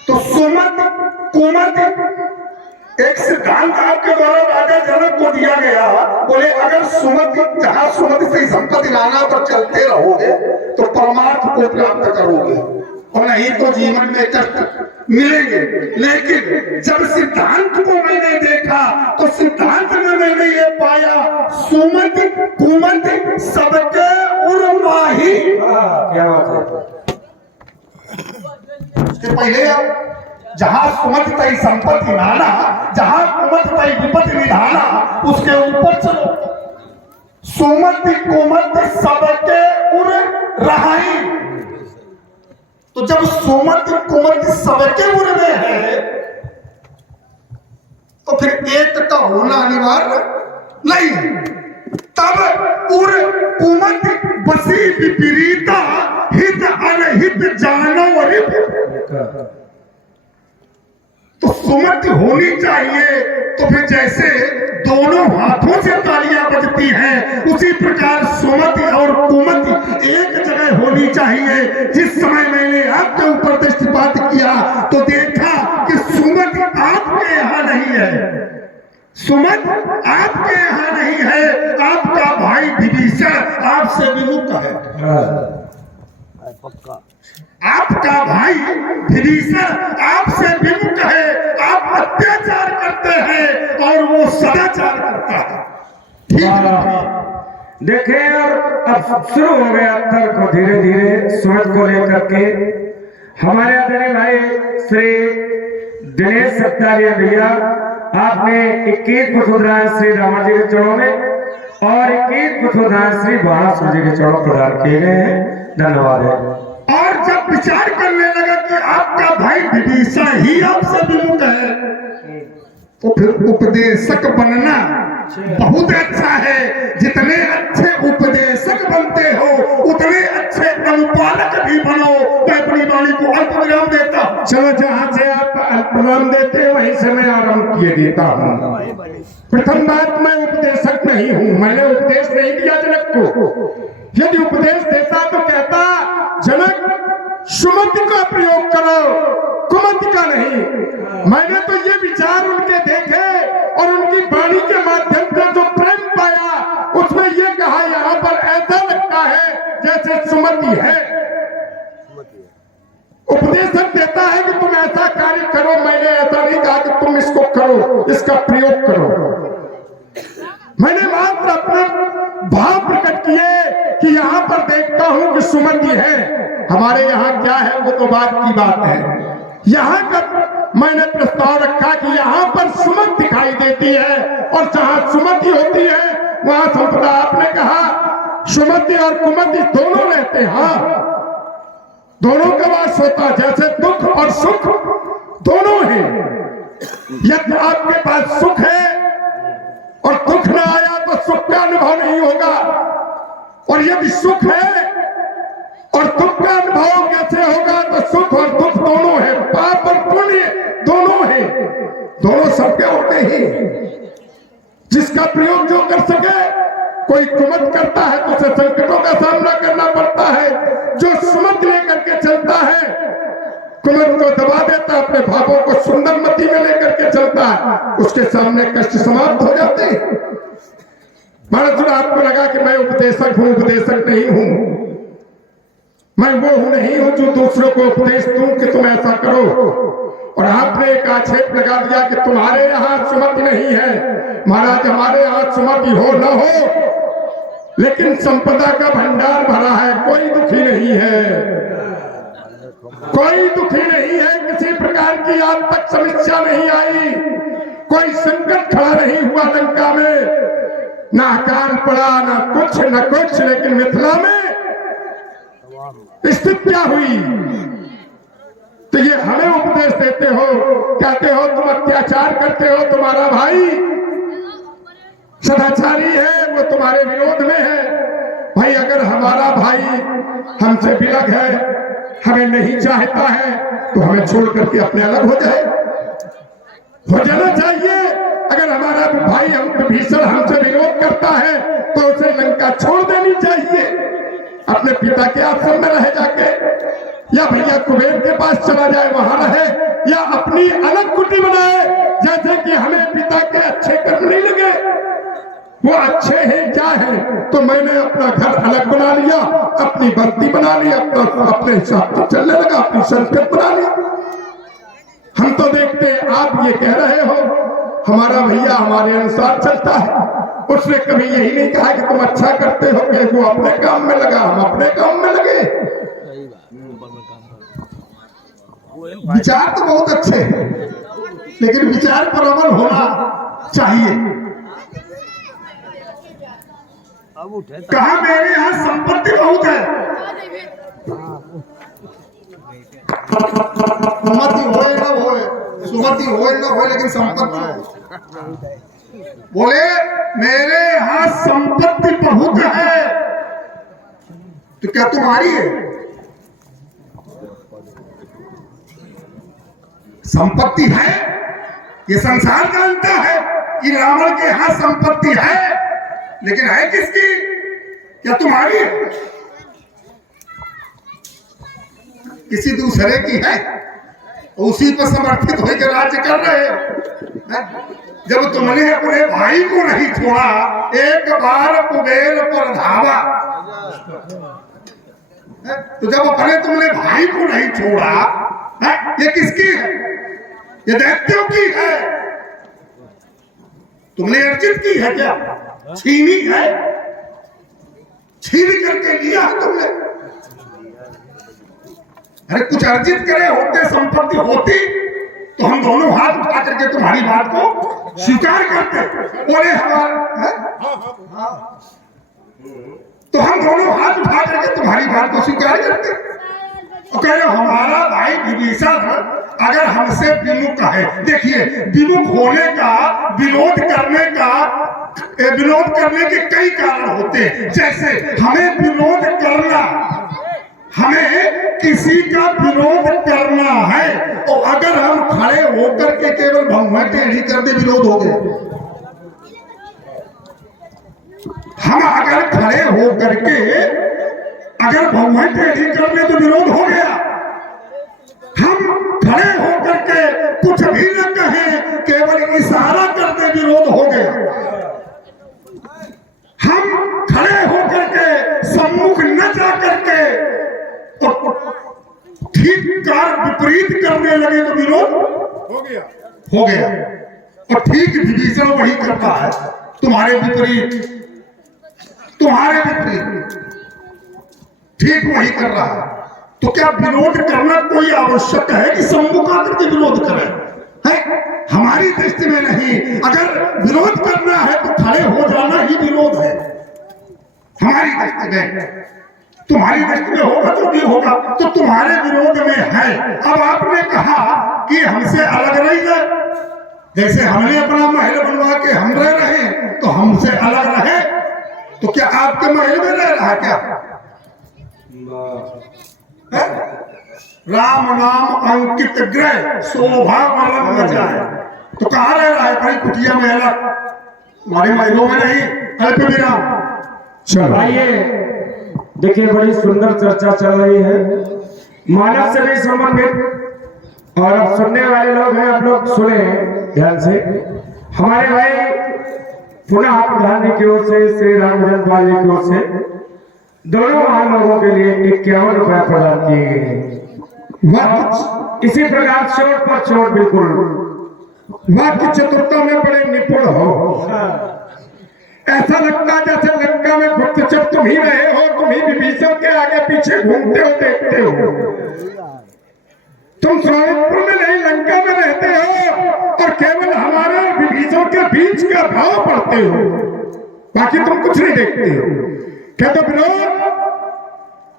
तो सुमति कुमति एक सिद्धांत आपके द्वारा राजा जनक को दिया गया, बोले अगर सुमति जहां सुमति से संपत्ति लाना तो चलते रहोगे तो परमार्थ को प्राप्त करोगे और नहीं तो जीवन में कष्ट मिलेंगे। लेकिन जब सिद्धांत को मैंने देखा तो सिद्धांत में मैंने ये पाया सुमति कुमति सबके उर्माही। क्या बात है। उसके पहले जहां सुमति तई संपत्ति लाना, जहां कुमति तई विपत्ति निधाना, उसके ऊपर चलो सुमति कुमति सबके उर रहाई। तो जब सुमति कुमति सबके उर में है तो फिर एक का होना अनिवार्य नहीं। तब उर कुमति बसी विपरीता हित अनहित जानो रिप। तो सुमति होनी चाहिए तो फिर जैसे दोनों हाथों से तालियां बजती हैं उसी प्रकार सुमति और कुमति एक जगह होनी चाहिए। जिस समय मैंने आपके ऊपर दृष्टिपात किया तो देखा कि सुमति आपके यहाँ नहीं है, सुमति आपके यहाँ नहीं है, आपका भाई विभीषण आपसे विमुख है। आपका भाई विभीषण आपसे विमुख है, आप अत्याचार करते हैं और वो सदाचार करता है। ठीक देखें और अब शुरू हो गया तर्क को धीरे धीरे सुमत को लेकर के। हमारे आदरणीय भाई श्री दिनेश सत्तारिया भैया, आपने 21 पुष्पोद्यान श्री रावण जी के चरणों में और 21 पुष्पोद्यान श्री बाणासुर जी के चरणों प्रदान किए गए हैं। धन्यवाद है। और जब विचार करने लगा कि आपका भाई विभीषण ही आपसे विमुख है तो फिर उपदेशक बनना बहुत अच्छा है। जितने अच्छे उपदेशक बनते हो उतने अच्छे अनुपालक भी बनो। मैं अपनी वाणी को अल्प विराम देता हूं। चलो जहां से आप अल्प विराम देते हैं वहीं से मैं आरंभ किए देता हूं। प्रथम बात, मैं उपदेशक नहीं हूं, मैंने उपदेश नहीं दिया जनक को। यदि उपदेश देता तो कहता जनक सुमति का प्रयोग करो, कुमति का नहीं। मैंने तो ये विचार उनके देखे और उनकी वाणी के माध्यम से जो प्रेम पाया उसमें ये कहा यहाँ पर ऐसा लगता है जैसे सुमति है। उपदेशक देता है कि तुम ऐसा कार्य करो, मैंने ऐसा नहीं कहा कि तुम इसको करो, इसका प्रयोग करो। मैंने मात्र अपने भाव प्रकट किए कि यहाँ पर देखता हूं कि सुमति है। हमारे यहाँ क्या है वो तो बात की बात है। यहाँ का मैंने प्रस्ताव रखा कि यहाँ पर सुमति दिखाई देती है और जहाँ सुमति होती है वहां संपदा। आपने कहा सुमति और कुमति दोनों रहते हैं, हाँ दोनों का वास होता, जैसे दुख और सुख दोनों हैं। यदि आपके पास सुख है और दुख न आया तो सुख का अनुभव नहीं होगा, और यदि सुख है और दुख का अनुभव कैसे होगा? तो सुख और दुख दोनों है, पाप और पुण्य दोनों है, दोनों सबके होते हैं। जिसका प्रयोग जो कर सके, कोई कुमत करता है तो उसे संकटों का सामना करना पड़ता है। जो सुमत लेकर के चलता है कुमत को दबा देता है, अपने भावों को सुंदर मति में लेकर के चलता है, उसके सामने कष्ट समाप्त हो जाते हैं। महाराज, आपको लगा कि मैं उपदेशक हूं, उपदेशक नहीं हूं। मैं वो हूं नहीं हूं जो दूसरों को उपदेश दूं कि तुम ऐसा करो। और आपने एक आक्षेप लगा दिया कि तुम्हारे यहाँ सुमति नहीं है। महाराज, हमारे यहाँ सुमति हो न हो लेकिन संपदा का भंडार भरा है, कोई दुखी नहीं है, कोई दुखी नहीं है। किसी प्रकार की आज तक समस्या नहीं आई, कोई संकट खड़ा नहीं हुआ लंका में, ना अकाल पड़ा ना कुछ। लेकिन मिथिला में स्थिति क्या हुई? तो ये हमें उपदेश देते हो, कहते हो तुम अत्याचार करते हो, तुम्हारा भाई सदाचारी है, वो तुम्हारे विरोध में है। भाई, अगर हमारा भाई हमसे विलग है, हमें नहीं चाहता है, तो हमें छोड़ करके अपने अलग हो जाना चाहिए। अगर हमारा भाई विभीषण हमसे विरोध करता है तो उसे लंका छोड़ देनी चाहिए, अपने पिता के आश्रम में रह जाके, या भैया कुबेर के पास चला जाए वहां रहे, या अपनी अलग कुटी बनाए जैसे कि हमें पिता के अच्छे कर्म नहीं लगे, वो अच्छे हैं क्या हैं, तो मैंने अपना घर अलग बना लिया, अपनी बस्ती बना ली, अपने हिसाब से चलने लगा, अपनी संस्कृत बना लिया। हम तो देखते, आप ये कह रहे हो हमारा भैया हमारे अनुसार चलता है, उसने कभी यही नहीं कहा कि तुम अच्छा करते हो कि वो अपने काम में लगा, हम अपने काम में लगे। विचार तो बहुत अच्छे हैं, लेकिन विचार पर अमल होना चाहिए। कहा मेरे यहाँ संपत्ति बहुत है, सुमति होए ना होए, सुमति होए ना होए, लेकिन संपत्ति बोले मेरे यहाँ संपत्ति बहुत है। तो क्या तुम्हारी है? संपत्ति है, ये संसार जानता है कि रावण के यहाँ संपत्ति है, लेकिन है किसकी? क्या तुम्हारी है? किसी दूसरे की है, उसी पर समर्पित होकर राज्य कर रहे हो। जब तुमने अपने भाई को नहीं छोड़ा, एक बार कुबेर पर धावा, तो जब अपने तुमने भाई को नहीं छोड़ा, ये किसकी है? ये दैत्यों की है। तुमने अर्जित की है क्या? छीनी है, छीन करके लिया है तुमने। अरे कुछ अर्जित करे होते, संपत्ति होती, तो हम दोनों हाथ उठा करके तुम्हारी बात को स्वीकार करते। बोले हमारा, तो हम दोनों हाथ उठा करके तुम्हारी बात को स्वीकार करते। तो कह रहे हमारा भाई विभीषण अगर हमसे विमुख है, देखिए विमुख होने का, विरोध करने के कई कारण होते हैं। जैसे हमें विरोध करना, हमें किसी का विरोध करना है, तो अगर हम खड़े होकर के केवल भगवान टेढ़ी कर दे, विरोध हो गया। हम अगर खड़े होकर के अगर भगवान टेढ़ी कर दे तो विरोध हो गया। हम खड़े होकर के कुछ भी न कहें, केवल इशारा कर दे, विरोध हो गया। हम खड़े होकर के सम्मुख न जा करके ठीक कार विपरीत करने लगे तो विरोध हो गया। और ठीक विभीषण वही करता है, तुम्हारे विपरीत ठीक वही कर रहा है। तो क्या विरोध करना कोई आवश्यक है कि सम्मुख आकर के विरोध करें? है हमारी दृष्टि में नहीं। अगर विरोध करना है तो खड़े हो जाना ही विरोध है हमारी दृष्टि में। तुम्हारी दृष्टि में होगा तो भी होगा, तो तुम्हारे विरोध में है। अब आपने कहा कि हमसे अलग रही जाए, जैसे हमने अपना महल बनवा के हम रह रहे, तो हमसे अलग रहे, तो क्या आपके महल में रह रहा क्या? राम नाम अंकित ग्रह शोभा मलम बचाए, तो कहाँ रह रहा है? भाई कुटिया में अलग, हमारे महलों में नहीं। अल्प विराम। चलो आइए, देखिए बड़ी सुंदर चर्चा चल रही है, मानव से भी संबंधित। और अब सुनने वाले लोग हैं, आप लोग सुने ध्यान से। हमारे भाई पुनः प्रधान जी की ओर से, श्री रामचंद्र पाल जी की ओर से दोनों महान लोगों के लिए 51 रुपए प्रदान किए गए हैं। इसी प्रकार चोट पर चोट, बिल्कुल वाक्य चतुरता में बड़े निपुण हो। ऐसा लगता जैसे लंका में गुप्तचर तुम ही रहे हो, तुम ही विभीषण के आगे पीछे घूमते हो, देखते हो। तुम श्रावणपुर में नहीं, लंका में रहते हो और केवल हमारे विभीषण के बीच का भाव पढ़ते हो, बाकी तुम कुछ नहीं देखते हो। कहते विरोध,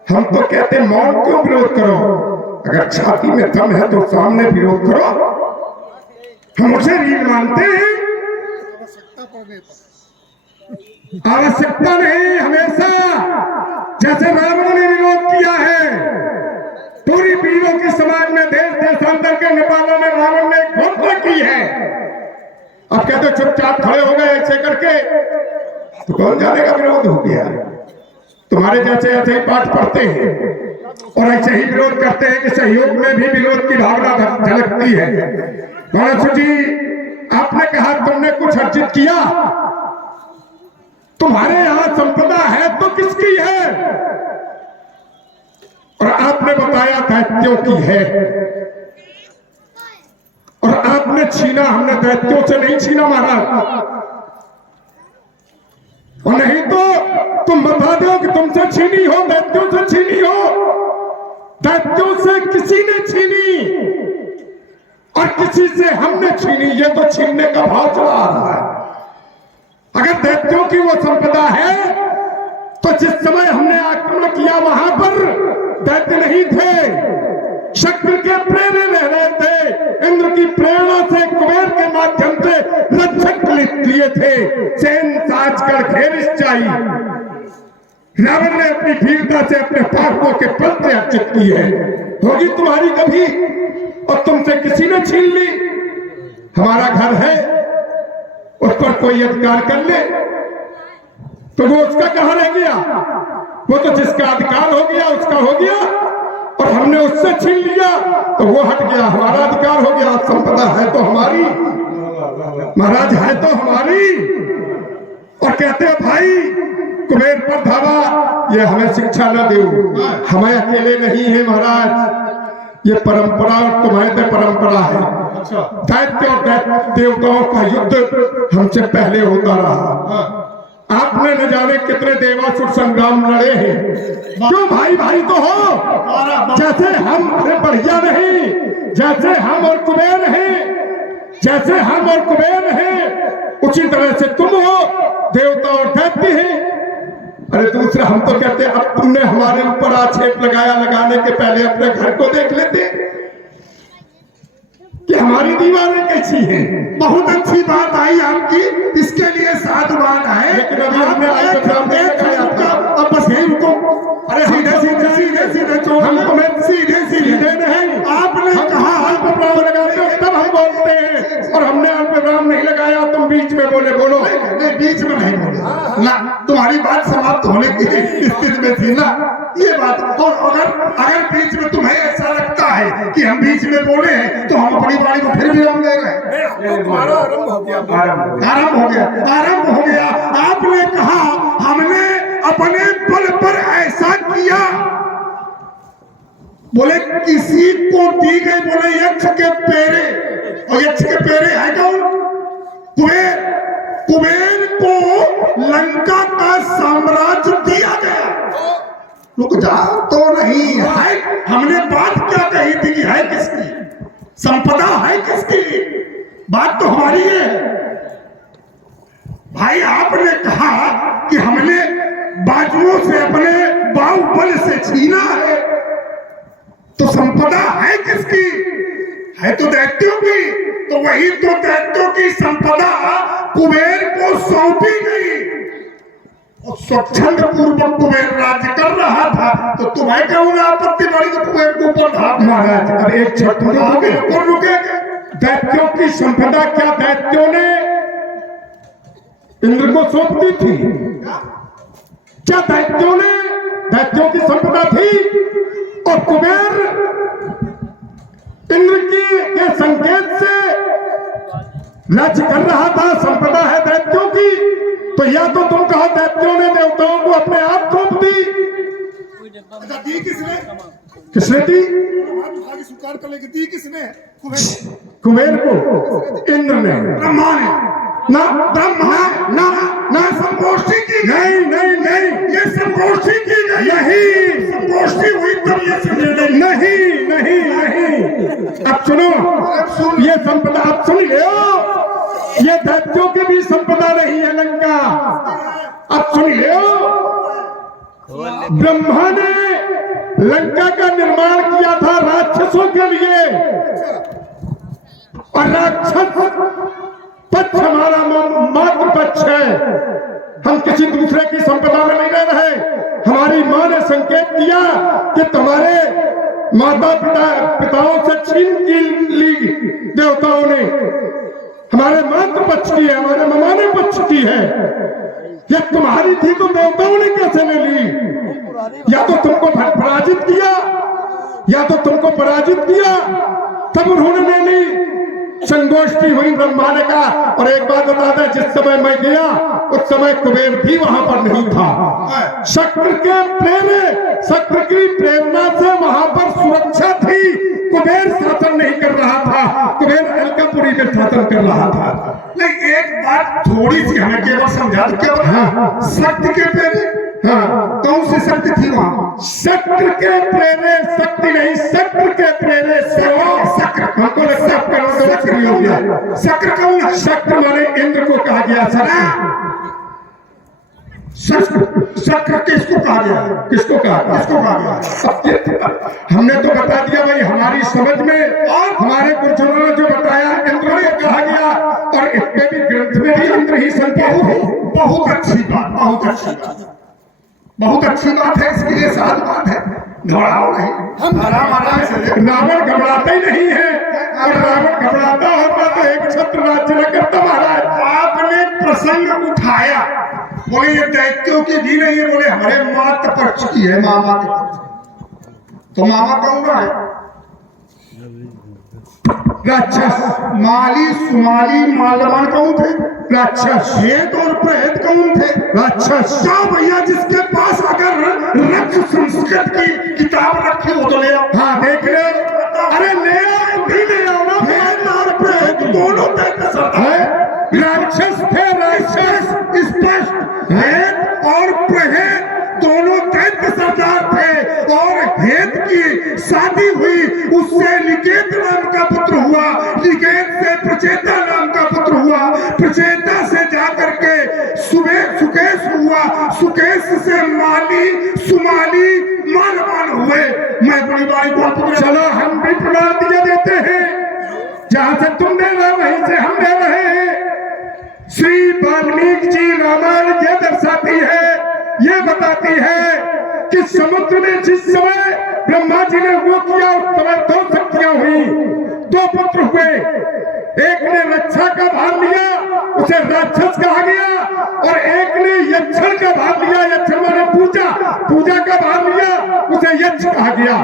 हम तो कहते मौन क्यों विरोध करो? अगर छाती में दम है तो सामने विरोध करो। हम उसे रीढ़ मानते हैं, आवश्यकता नहीं। हमेशा जैसे रावण ने विरोध किया है, पूरी वीरों के समाज में, देश देशांतर के नेपालों में रावण ने घोषणा की है। अब कहते चुपचाप खड़े हो गए ऐसे करके, तो कौन जाने का विरोध हो गया? तुम्हारे जैसे ऐसे ही पाठ पढ़ते हैं और ऐसे ही विरोध करते हैं कि सहयोग में भी विरोध की भावना झलकती है। गणेश जी आपने कहा तुमने कुछ अर्जित किया, तुम्हारे यहां संपदा है तो किसकी है? और आपने बताया दैत्यों की है, और आपने छीना, हमने दैत्यों से नहीं छीना महाराज। और नहीं तो तुम बता दो कि तुमसे छीनी हो, दैत्यों से छीनी हो। दैत्यों से किसी ने छीनी और किसी से हमने छीनी, ये तो छीनने का भाव चला आ रहा है। अगर दैत्यों की वो संपदा है तो जिस समय हमने आक्रमण किया वहां पर दैत्य नहीं थे, शक्ति के प्रेरे रह रहे थे। इंद्र की प्रेरणा से कुबेर के माध्यम से रक्षक लिए थे। सेन साज कर घेरिश चाहिए। रावण ने अपनी वीरता से अपने पापों के पल से अर्जित की है। होगी तुम्हारी कभी, और तुमसे किसी ने छीन ली। हमारा घर है, उस पर कोई अधिकार कर ले तो वो उसका कहां रह गया? वो तो जिसका अधिकार हो गया उसका हो गया, और हमने उससे छीन लिया तो वो हट गया, हमारा अधिकार हो गया। संपदा है तो हमारी महाराज, है तो हमारी। और कहते हैं भाई कुबेर पर धावा, ये हमें शिक्षा न दो, हमें अकेले नहीं है महाराज, ये परंपरा और तुम्हारे परंपरा है। दैत्य और देवताओं का युद्ध हमसे पहले होता रहा। आपने न जाने कितने देवासुर संग्राम लड़े हैं। क्यों भाई भाई तो हो, जैसे हम, अरे बढ़िया नहीं, जैसे हम और कुबेर हैं, जैसे हम और कुबेर हैं उसी तरह से तुम हो, देवता और दैत्य हैं। अरे दूसरा हम तो कहते हैं अब तुमने हमारे ऊपर आक्षेप लगाया, लगाने के पहले अपने घर को देख लेते कि हमारी दीवारें कैसी हैं। बहुत अच्छी बात आई आपकी, इसके लिए साधुवाद है। लेकिन अभी हमने अब बस यही रुको। अरे सीधे सीधे सीधे सीधे सीधे सीधे नहीं, आपने कहा अल्प विराम लगाते हो तब हम बोलते हैं, और हमने अल्प विराम नहीं लगाया, तुम बीच में बोले। बोलो नहीं, बीच में नहीं बोले ना, तुम्हारी बात समाप्त होने की स्थिति में थी ना ये बात। और अगर बीच में तुम्हें ऐसा लगता है कि हम बीच में बोले हैं तो हम अपनी बारी को फिर विराम दे रहे हैं। आरंभ हो गया। आपने कहा हमने अपने बल पर ऐसा किया, बोले किसी को दी गई, बोले यक्ष के पेरे, और यक्ष के पेरे है कौन? कुबेर। कुबेर को लंका का साम्राज्य दिया गया। रुक जा, तो नहीं है, हमने बात क्या कही थी कि है किसकी संपदा, है किसकी? बात तो हमारी है भाई। आपने कहा कि हमने बाजुओं से, अपने बाहुबल से छीना है, तो संपदा है किसकी? है तो दैत्यों की। तो वही तो दैत्यों की संपदा कुबेर को सौंपी गई, और स्वच्छंद पूर्वक कुबेर राज्य कर रहा था, तो तुम्हें क्यों आपत्ति पड़ी तो कुबेर को ऊपर था? महाराज अब एक छठ रुके, दैत्यों की संपदा क्या दैत्यों ने इंद्र को सौंप दी थी? क्या दैत्यों की संपदा थी? और कुबेर इंद्र के संकेत से राज्य कर रहा था, संपदा है दैत्यों की। तो या तो तुम कहो दैत्यों ने देवताओं को अपने आप सौंप दी। दी किसने दी? स्वीकार कर लेगी, दी किसने? कुबेर को इंद्र ने, ब्रह्मा ने। ना ब्रह्मा ना संगोष्ठी की नहीं, ये संगोष्ठी की नहीं, संगोष्ठी हुई तब ये नहीं। अब सुनो, ये संपदा आप सुन लो, ये दैत्यों की भी संपदा नहीं है लंका। अब सुन लो, ब्रह्मा ने लंका का निर्माण किया था राक्षसों के लिए, और राक्षस पक्ष हमारा मातृ पक्ष है। हम किसी दूसरे की संपदा में नहीं रह रहे। हमारी माँ ने संकेत किया कि तुम्हारे माता पिताओं से छीन ली देवताओं ने, हमारे मातृ पक्ष की है, हमारे ममाने पक्ष की है। ये तुम्हारी थी तो देवताओं ने कैसे ले ली? या तो तुमको पराजित किया, तब उन्होंने ले ली। संगोष्ठी हुई ब्रह्मांड का। और एक बात बता दें, जिस समय मैं गया उस समय कुबेर भी वहां पर नहीं था। शक्र की प्रेरणा से वहां पर सुरक्षा थी। कुबेर शासन नहीं कर रहा था, कुबेर अलकापुरी में शासन कर रहा था। नहीं, एक बात थोड़ी सी हमें केवल समझा दो, केवल शक्ति के प्रेरे कौन सी शक्ति थी वहां? शक्र के प्रेरे शक्ति नहीं, शक्र के प्रेरे शक्र हमको लगता है शक्र कौन है? शक्र माने इंद्र को कहा गया था। शक्र किसको कहा गया? किसको कहा गया? हमने तो बता दिया भाई, हमारी समझ में और हमारे गुरुजनों ने जो बताया इंद्र को कहा गया। और इसमें भी ग्रंथ में भी इंद्र ही संकेत है। बहुत अच्छी बात, बहुत अच्छी बात, बहुत अच्छी बात है। इसके लिए साध बात है, घबराओ नहीं, हम आराम से। रावण घबराता ही नहीं है, और रावण घबराता होता तो एक छत्र राज्य न करता महाराज। आपने प्रसंग उठाया, बोले ये दैत्यों की भी नहीं है, बोले हमारे मात पक्ष की है, मामा के पक्ष। तो मामा कौन है? राक्षस। माली, सुमाली, मालवान कौन थे? राक्षस। हेत और प्रेत कौन थे? राक्षस। क्या भैया, जिसके पास अगर रक्त संस्कृत की किताब रखी हो तो ले आओ। हाँ देख ले, अरे ले आओ, भी ले आओ ना। हेत और प्रेत दोनों दैत्य सरदार राक्षस थे, राक्षस स्पष्ट। हेत और प्रेत दोनों दैत्य सरदार थे, और हेत की शादी हुई, उससे निकेत नाम का पुत्र हुआ, निकेत से प्रचेता नाम का पुत्र हुआ, प्रचेता से जाकर के सुकेश हुआ, सुकेश से माली, सुमाली, मालवान हुए। मैं बड़ी बारी बोल पकड़ा। चलो हम भी प्रमाण दिए देते हैं, जहां से तुम दे रहे वहीं से हम दे रहे हैं। श्री वाल्मीकि जी रामायण ये दर्शाती है, ये बताती है कि समुद्र में जिस समय ब्रह्मा जी ने वो किया, उस समय दो शक्तियां हुई, दो पुत्र हुए। एक ने रक्षा का भार लिया, उसे राक्षस कहा गया, और एक ने यक्षण का भार लिया, यक्षण माने पूजा का भार लिया, उसे यक्ष कहा गया।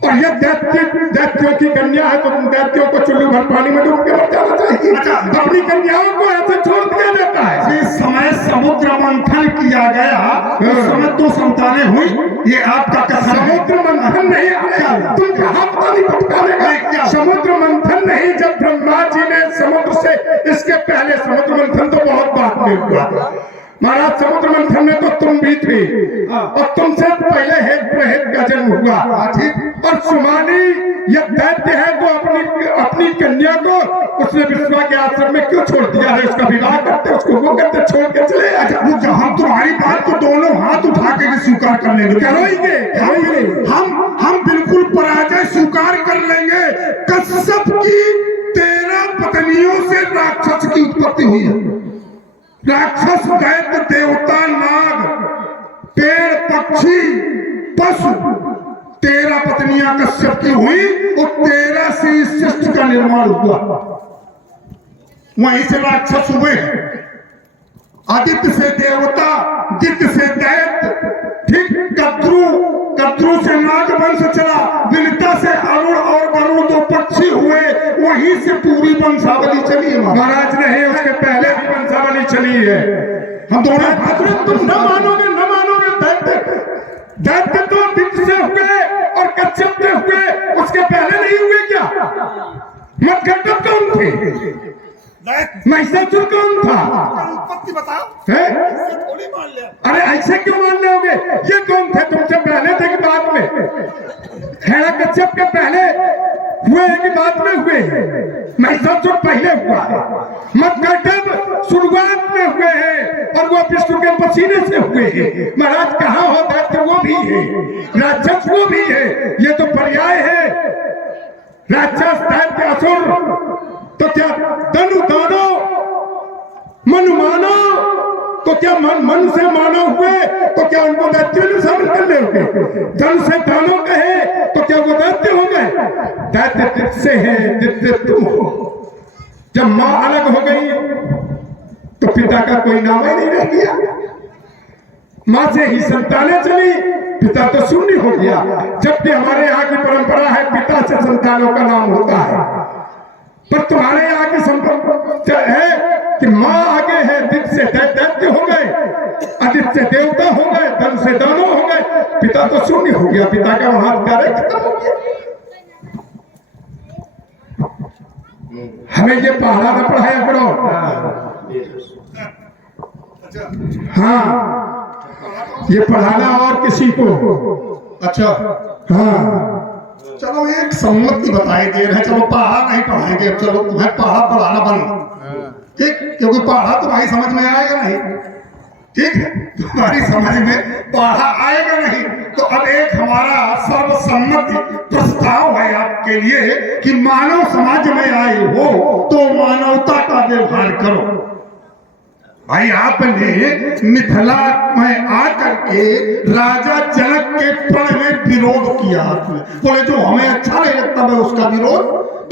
और ये दैत्यों की कन्या है, तो तुम दैत्यों को चुल्लू भर पानी में डूब के मर जाना चाहिए। अपनी कन्याओं को ऐसे छोड़ दिया जाता है। जिस समय समुद्र मंथन किया गया, उस समय दो संतानें हुई, ये आपका कथन है। समुद्र मंथन नहीं आया, तुम कहाँ पता नहीं भटकाने गए। समुद्र मंथन नहीं, जब ब्रह्मा जी ने समुद्र से, इसके पहले समुद्र मंथन तो बहुत बाद में हुआ महाराज। समुद्र मंथन में तो तुम भी थे, और तुमसे पहले हेत प्रहेत का जन्म हुआ। और सुमाली यह दैत्य है, तो अपनी कन्या को उसने विश्वा के आश्रम में क्यों छोड़ दिया है? उसका विवाह करते, उसको वो करते, छोड़ के चले। हम तुम्हारी बात को दोनों हाथ उठा के स्वीकार कर लेंगे। करोगे? हम बिल्कुल पराजय स्वीकार कर लेंगे। कश्यप की 13 पत्नियों से राक्षस की उत्पत्ति हुई है। राक्षस, दैत्य, देवता, नाग, पेड़, पक्षी, पशु, 13 पत्नियां कश्यप की हुई, और 13 से इस सृष्टि का निर्माण हुआ। वहीं से राक्षस हुए। आदित्य से देवता, दित्य से दैत्य, ठीक, कद्रू से नाग वंश चला, विलता से अरुण और गरुड़, दो पक्षी हुए। वहीं से पूरी वंशावली चली है महाराज। नहीं, उसके पहले भी वंशावली चली है। हम दोनों तुम न मानोगे। दैत्य तो दित्य से हुए और कश्यप से हुए, उसके पहले नहीं हुए क्या? मत्कर्दम कौन थे? महिषासुर कौन था? उत्पत्ति बताओ। थोड़ी मान ले। अरे ऐसे क्यों मान लोगे? ये कौन थे? तुमसे पहले थे कि बाद में? हिरण्यकश्यप के पहले हुए कि बाद में हुए? महिषासुर पहले हुआ है। मत्कर्दम शुरुआत में हुए हैं, और वो विष्णु के पसीने से हुए हैं। महाराज कहाँ हो? दैत्य वो भी है, राक्षस वो भी है, ये तो पर्याय है। राक्षस, दैत्य, असुर, तो क्या धनु दानो, मनु मानो, तो क्या मन से मानो हुए, तो क्या उनको दैत्य में शामिल कर लोगे? धन से दानो कहे तो क्या वो दैत्य हो गए? दैत्य दित्य से है, दित्य तुम हो। जब माँ अलग हो गई तो पिता का कोई नाम ही नहीं रह गया। माँ से ही संतानें चली, पिता तो शून्य हो गया। जबकि हमारे यहाँ की परंपरा है पिता से संतानों का नाम होता है, पर तुम्हारे यहाँ की संपत्ति है कि माँ आगे है, दिल से दैत्य हो गए, आदित्य से देवता हो गए, धन से दानव हो गए, पिता तो शून्य हो गया, पिता का वहां प्यारे खत्म हो गया। हमें ये पढ़ा ना पढ़ाया करो। हाँ, ये पढ़ाना और किसी को। अच्छा, हाँ, चलो एक सम्मति बताई दे रहे, चलो पढ़ा नहीं पढ़ाएंगे, चलो तुम्हें पढ़ाना बंद, ठीक, क्योंकि पढ़ा तुम्हारी समझ में आएगा नहीं, ठीक है, तुम्हारी समझ में पढ़ा आएगा नहीं। तो अब एक हमारा सर्वसम्मति प्रस्ताव है आपके लिए कि मानव समाज में आए हो तो मानवता का व्यवहार करो। भाई आपने मिथिला में आकर के राजा जनक के प्रण में विरोध किया, बोले जो हमें अच्छा नहीं लगता मैं उसका विरोध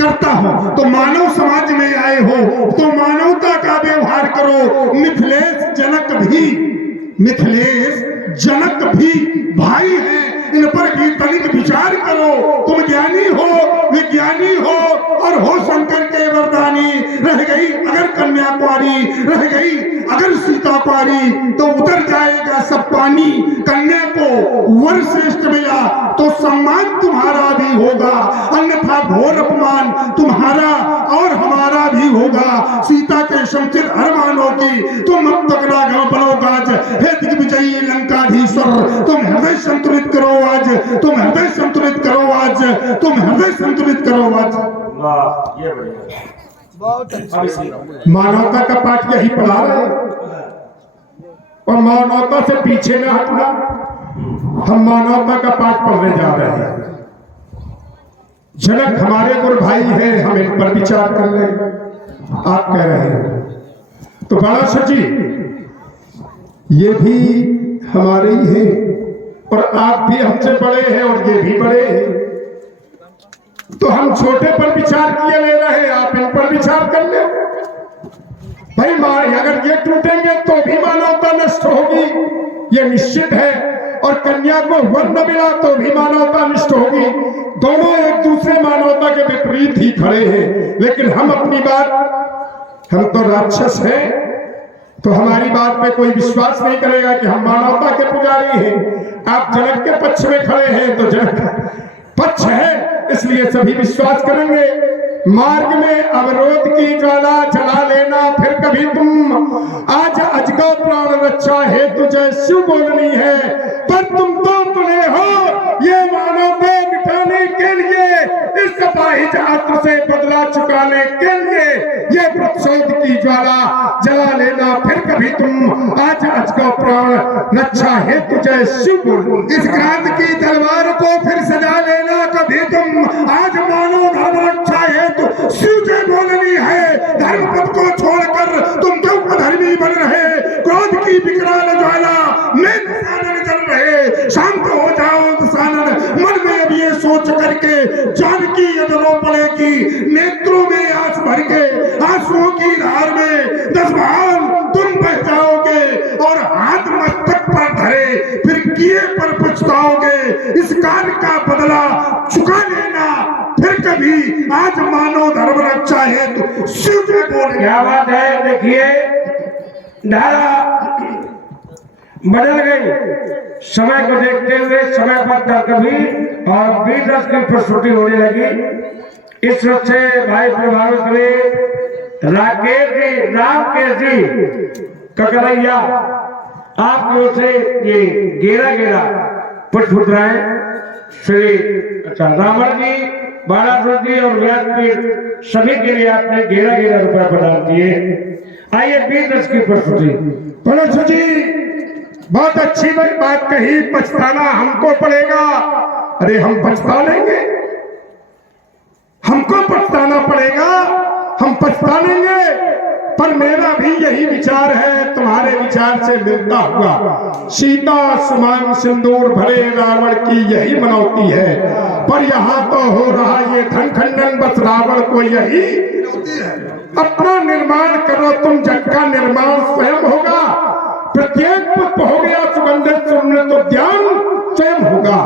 करता हूं। तो मानव समाज में आए हो तो मानवता का व्यवहार करो। मिथिलेश जनक भी भाई हैं, इन पर भी तनिक विचार करो। तुम ज्ञानी हो, विज्ञानी हो और हो शंकर के वरदानी। रह गई अगर कन्या कुंवारी, रह गई अगर सीता कुंवारी, तो उतर जाएगा सब पानी। कन्या को वर श्रेष्ठ मिला तो सम्मान तुम्हारा भी होगा, अन्यथा घोर अपमान तुम्हारा और हमारा भी होगा। सीता के संचित अरमानों की तुम अब तक ना बनोगाज। हे दिग्विजयी लंकाधीश्वर, तुम हृदय संतुलित करो आज, तुम हृदय संतुलित करो आज, तुम हृदय संतुलित करो आज। ये बढ़िया, मानवता का पाठ यही पढ़ा रहे और मानवता से पीछे न हटना। हम मानवता का पाठ पढ़ने जा रहे हैं। जनक हमारे गुरु भाई हैं, हम इन पर विचार कर रहे हैं। आप कह रहे हैं तो बाला सची ये भी हमारे ही हैं और आप भी हमसे बड़े हैं और ये भी बड़े हैं। तो हम छोटे पर विचार किए ले रहे हैं, आप इन पर विचार कर ले। भाई अगर ये टूटेंगे तो भी मानवता नष्ट होगी, ये निश्चित है। और कन्या को वर न मिला तो भी मानवता नष्ट होगी। दोनों एक दूसरे मानवता के विपरीत ही खड़े हैं। लेकिन हम अपनी बात, हम तो राक्षस हैं, तो हमारी बात पे कोई विश्वास नहीं करेगा कि हम मानवता के पुजारी हैं। आप जनक के पक्ष में खड़े हैं तो जनक पक्ष है, इसलिए सभी विश्वास करेंगे। मार्ग में अवरोध की ज्वाला जला लेना फिर कभी तुम। आज अजगा प्राण रक्षा हेतु जय शिव बोलनी है, पर तुम तो तुले हो ये मानवता मिटाने के लिए, इस अपाहिज अस्त्र से बदला चुकाने के लिए। ये प्रतिशोध की ज्वाला जला लेना फिर कभी तुम। आज अजगा प्राण रक्षा हेतु जय शिव बोलनी। इस क्रांति की तलवार को फिर सजा लेना कभी तुम। आज मानव धर्म रक्षा हेतु शिव जय बोलनी है। धर्म पद को छोड़कर तुम क्यों अधर्मी बन रहे? क्रोध की विकराल ज्वाला में दशानन जल रहे। शांत हो जाओ दशानन, मन में अब ये सोच करके जानकी यदरो पड़ेगी। नेत्रों में आंस भर के आंसुओं की धार में 10 भाव तुम बह जाओगे और हाथ मस्तक पर धरे फिर किए पर पछताओगे। इस काल का बदला चुका लेना फिर कभी। आज मानव धर्म रक्षा है तो शिव जी बोले। क्या बात है, देखिए धारा बदल गई। समय को देखते हुए समय पर कभी और 20 की प्रस्तुति होने लगी। इस वक्त से भाई प्रभावित हुए राकेश जी, रामकेश जी ककरैया, आपकी ओर से ये गेरा पुष्प फुटराए श्री रावण जी, बालासुर जी और व्यास सभी के लिए आपने गेरा रुपया प्रदान किए। आइए 20 की प्रस्तुति। बालासुर जी बहुत अच्छी बात कही, पछताना हमको पड़ेगा। अरे हम पछता लेंगे, हमको पछताना पड़ेगा, हम पछता लेंगे। पर मेरा भी यही विचार है, तुम्हारे विचार से मिलता हुआ। सीता समान सिंदूर भरे रावण की यही मनौती है, पर यहाँ तो हो रहा ये धन खंडन, बस रावण को यही अपना निर्माण करो तुम। जग का निर्माण स्वयं होगा, प्रत्येक पुष्प हो गया सुगंधित सुमृत तो ज्ञान स्वयं होगा।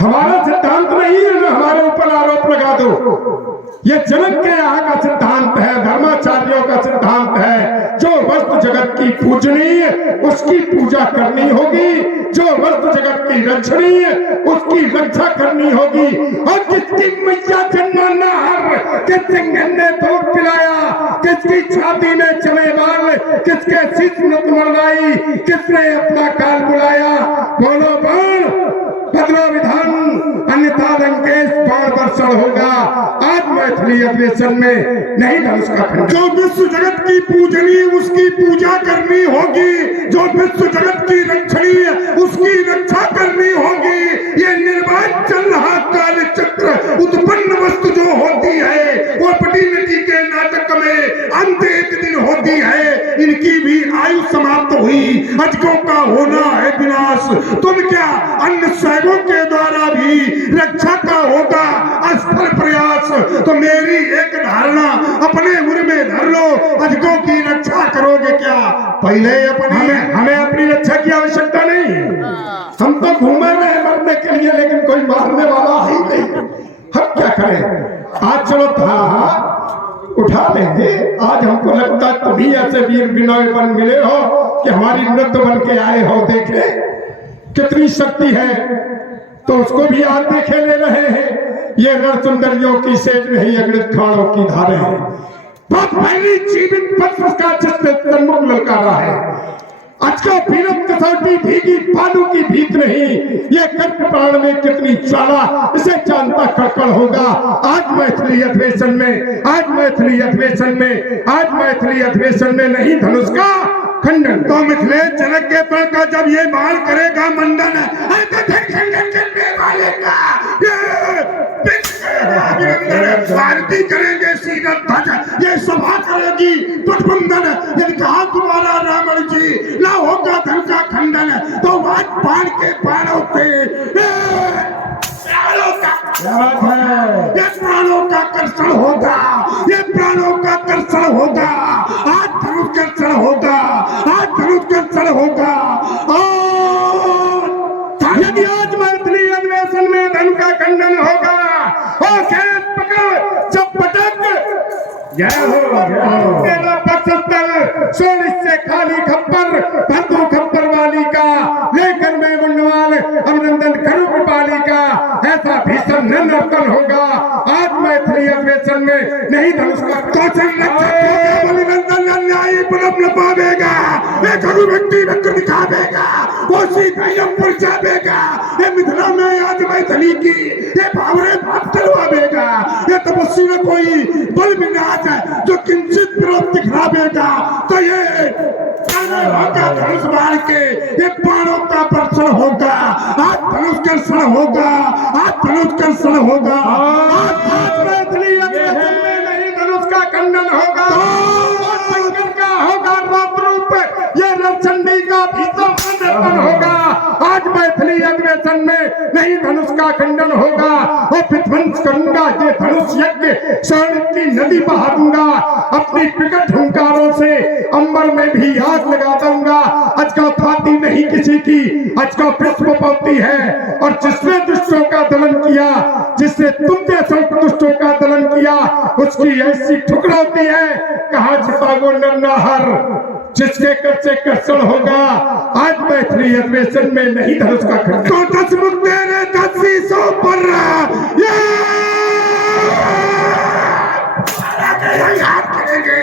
हमारा सिद्धांत नहीं है ना हमारे ऊपर आरोप लगा लगा दो। ये जनक के यहाँ का सिद्धांत है, धर्माचार्यों का सिद्धांत है। जो वस्तु जगत की पूजनीय उसकी पूजा करनी होगी, जो वस्तु जगत की रक्षणीय उसकी रक्षा करनी होगी। और किसकी मैया जन्माना हर, किसके गन्ने दूध पिलाया, किसकी छाती में चले बाल, किसके शीश में मरवाई, किसने अपना काल बुलाया। बोलो बोल बदलो विधान, अन्यथा लंकेश बाण वर्षण होगा। आज मैथिली अधिवेशन में नहीं धनुष का खंडन। जो विश्व जगत की पूजनीय उसकी पूजा करनी होगी, जो विश्व जगत की रक्षणीय उसकी रक्षा करनी होगी। ये निर्वाच चल रहा काल चक्र, उत्पन्न वस्तु जो होती है वो पटीनटी के नाटक में अंत एक दिन होती है। इनकी भी आयु समाप्त हुई, अजगों का होना है विनाश। तुम क्या अन्य सैगों के द्वारा भी रक्षा का होगा असफल प्रयास। तो मेरी एक धारणा अपने उर में धर लो, अजगों की रक्षा करोगे क्या? पहले हमें अपनी रक्षा की आवश्यकता नहीं। हम तो घूमे रहे मरने के लिए, लेकिन कोई मारने वाला ही नहीं। हम क्या करें? आज चलो था उठा लेंगे। आज हमको लगता है तुम्ही ऐसे वीर विनय बन मिले हो कि हमारी मृत बन के आए हो। देखे कितनी शक्ति है, तो उसको भी आज देखे ले रहे हैं। ये नर सुंदरियों की सेज नहीं, अगणित खानों की धारे हैं। बहुत पहली जीवित पत्र का जिसने तन्मुख ललकारा है। आज का पीरम कसौटी भीगी बालू की भीत नहीं, ये कर्क प्राण में कितनी ज्वाला, इसे जानता कड़कड़ होगा। आज मैथिली अधिवेशन में, आज मैथिली अधिवेशन में, आज मैथिली अधिवेशन में नहीं धनुष का खंडन। तो मिथिलेश जनक के पर का जब ये बाल करेगा मंडन, खंडन करने वाले का आरती करेंगे सीरत ध्वजा, ये सभा करेगी गठबंधन। यदि कहा तुम्हारा रावण जी ना होगा धन का खंडन, तो आज बाण के बाणों पे प्राणों का ये प्राणों का कर्षण होगा, ये प्राणों का कर्षण होगा। आज धनुष कर्षण होगा, आज धनुष कर्षण होगा। यदि आज मैथिली अधिवेशन में धन का खंडन होगा, और खेत पकड़ जब पटक तेरा पचहत्तर सोलिस से खाली खप्पर भरदू खप्पर वाली का लेकर मैं मंगवाल अभिनंदन करूं कृपाली का, ऐसा भीषण नर्तन होगा आज मैथिली अधिवेशन में नहीं धनुष का कौशल अभिनंदन अन्यायी पनप न पावेगा, एक अभिव्यक्ति वक्र दिखावेगा, कोसी कयम पर जावेगा। ये मिथिला में आज मैथिली की ये भावरे भाव चलवावेगा। ये तपस्वी में कोई बल विनाश है जो किंचित विरोध दिखावेगा। तो ये होगा धनुष बाण के ये बाणों का वर्षण होगा। आज धनुष कर्षण होगा, आज धनुष कर्षण होगा। आज मैथिली अधिवेशन में नहीं धनुष का खंडन होगा, शंकर का होगा रूप, ये रवचंडी का भीषण नर्तन होगा। आज मैथिली अधिवेशन में नहीं धनुष का खंडन होगा, और विध्वंस करूंगा ये धनुष यज्ञ, स्वर्ण की नदी बहा दूंगा, अपनी विकट हुंकारों से अंबर में भी आग लगा दूंगा। अजगा फाती नहीं किसी की, अजगा विश्व पाती है, और जिसने दुष्टों का दलन किया, जिसने तुम जैसों दुष्टों का दलन किया, उसकी ऐसी ठुकराती है। कहा छिपा वो नरनाहर जिसके कर्चे कर्षण होगा। आज मैथिली अधिवेशन में नहीं धनुष का खंडन। तो 10 मुख तेरे 10 पर याद करेंगे,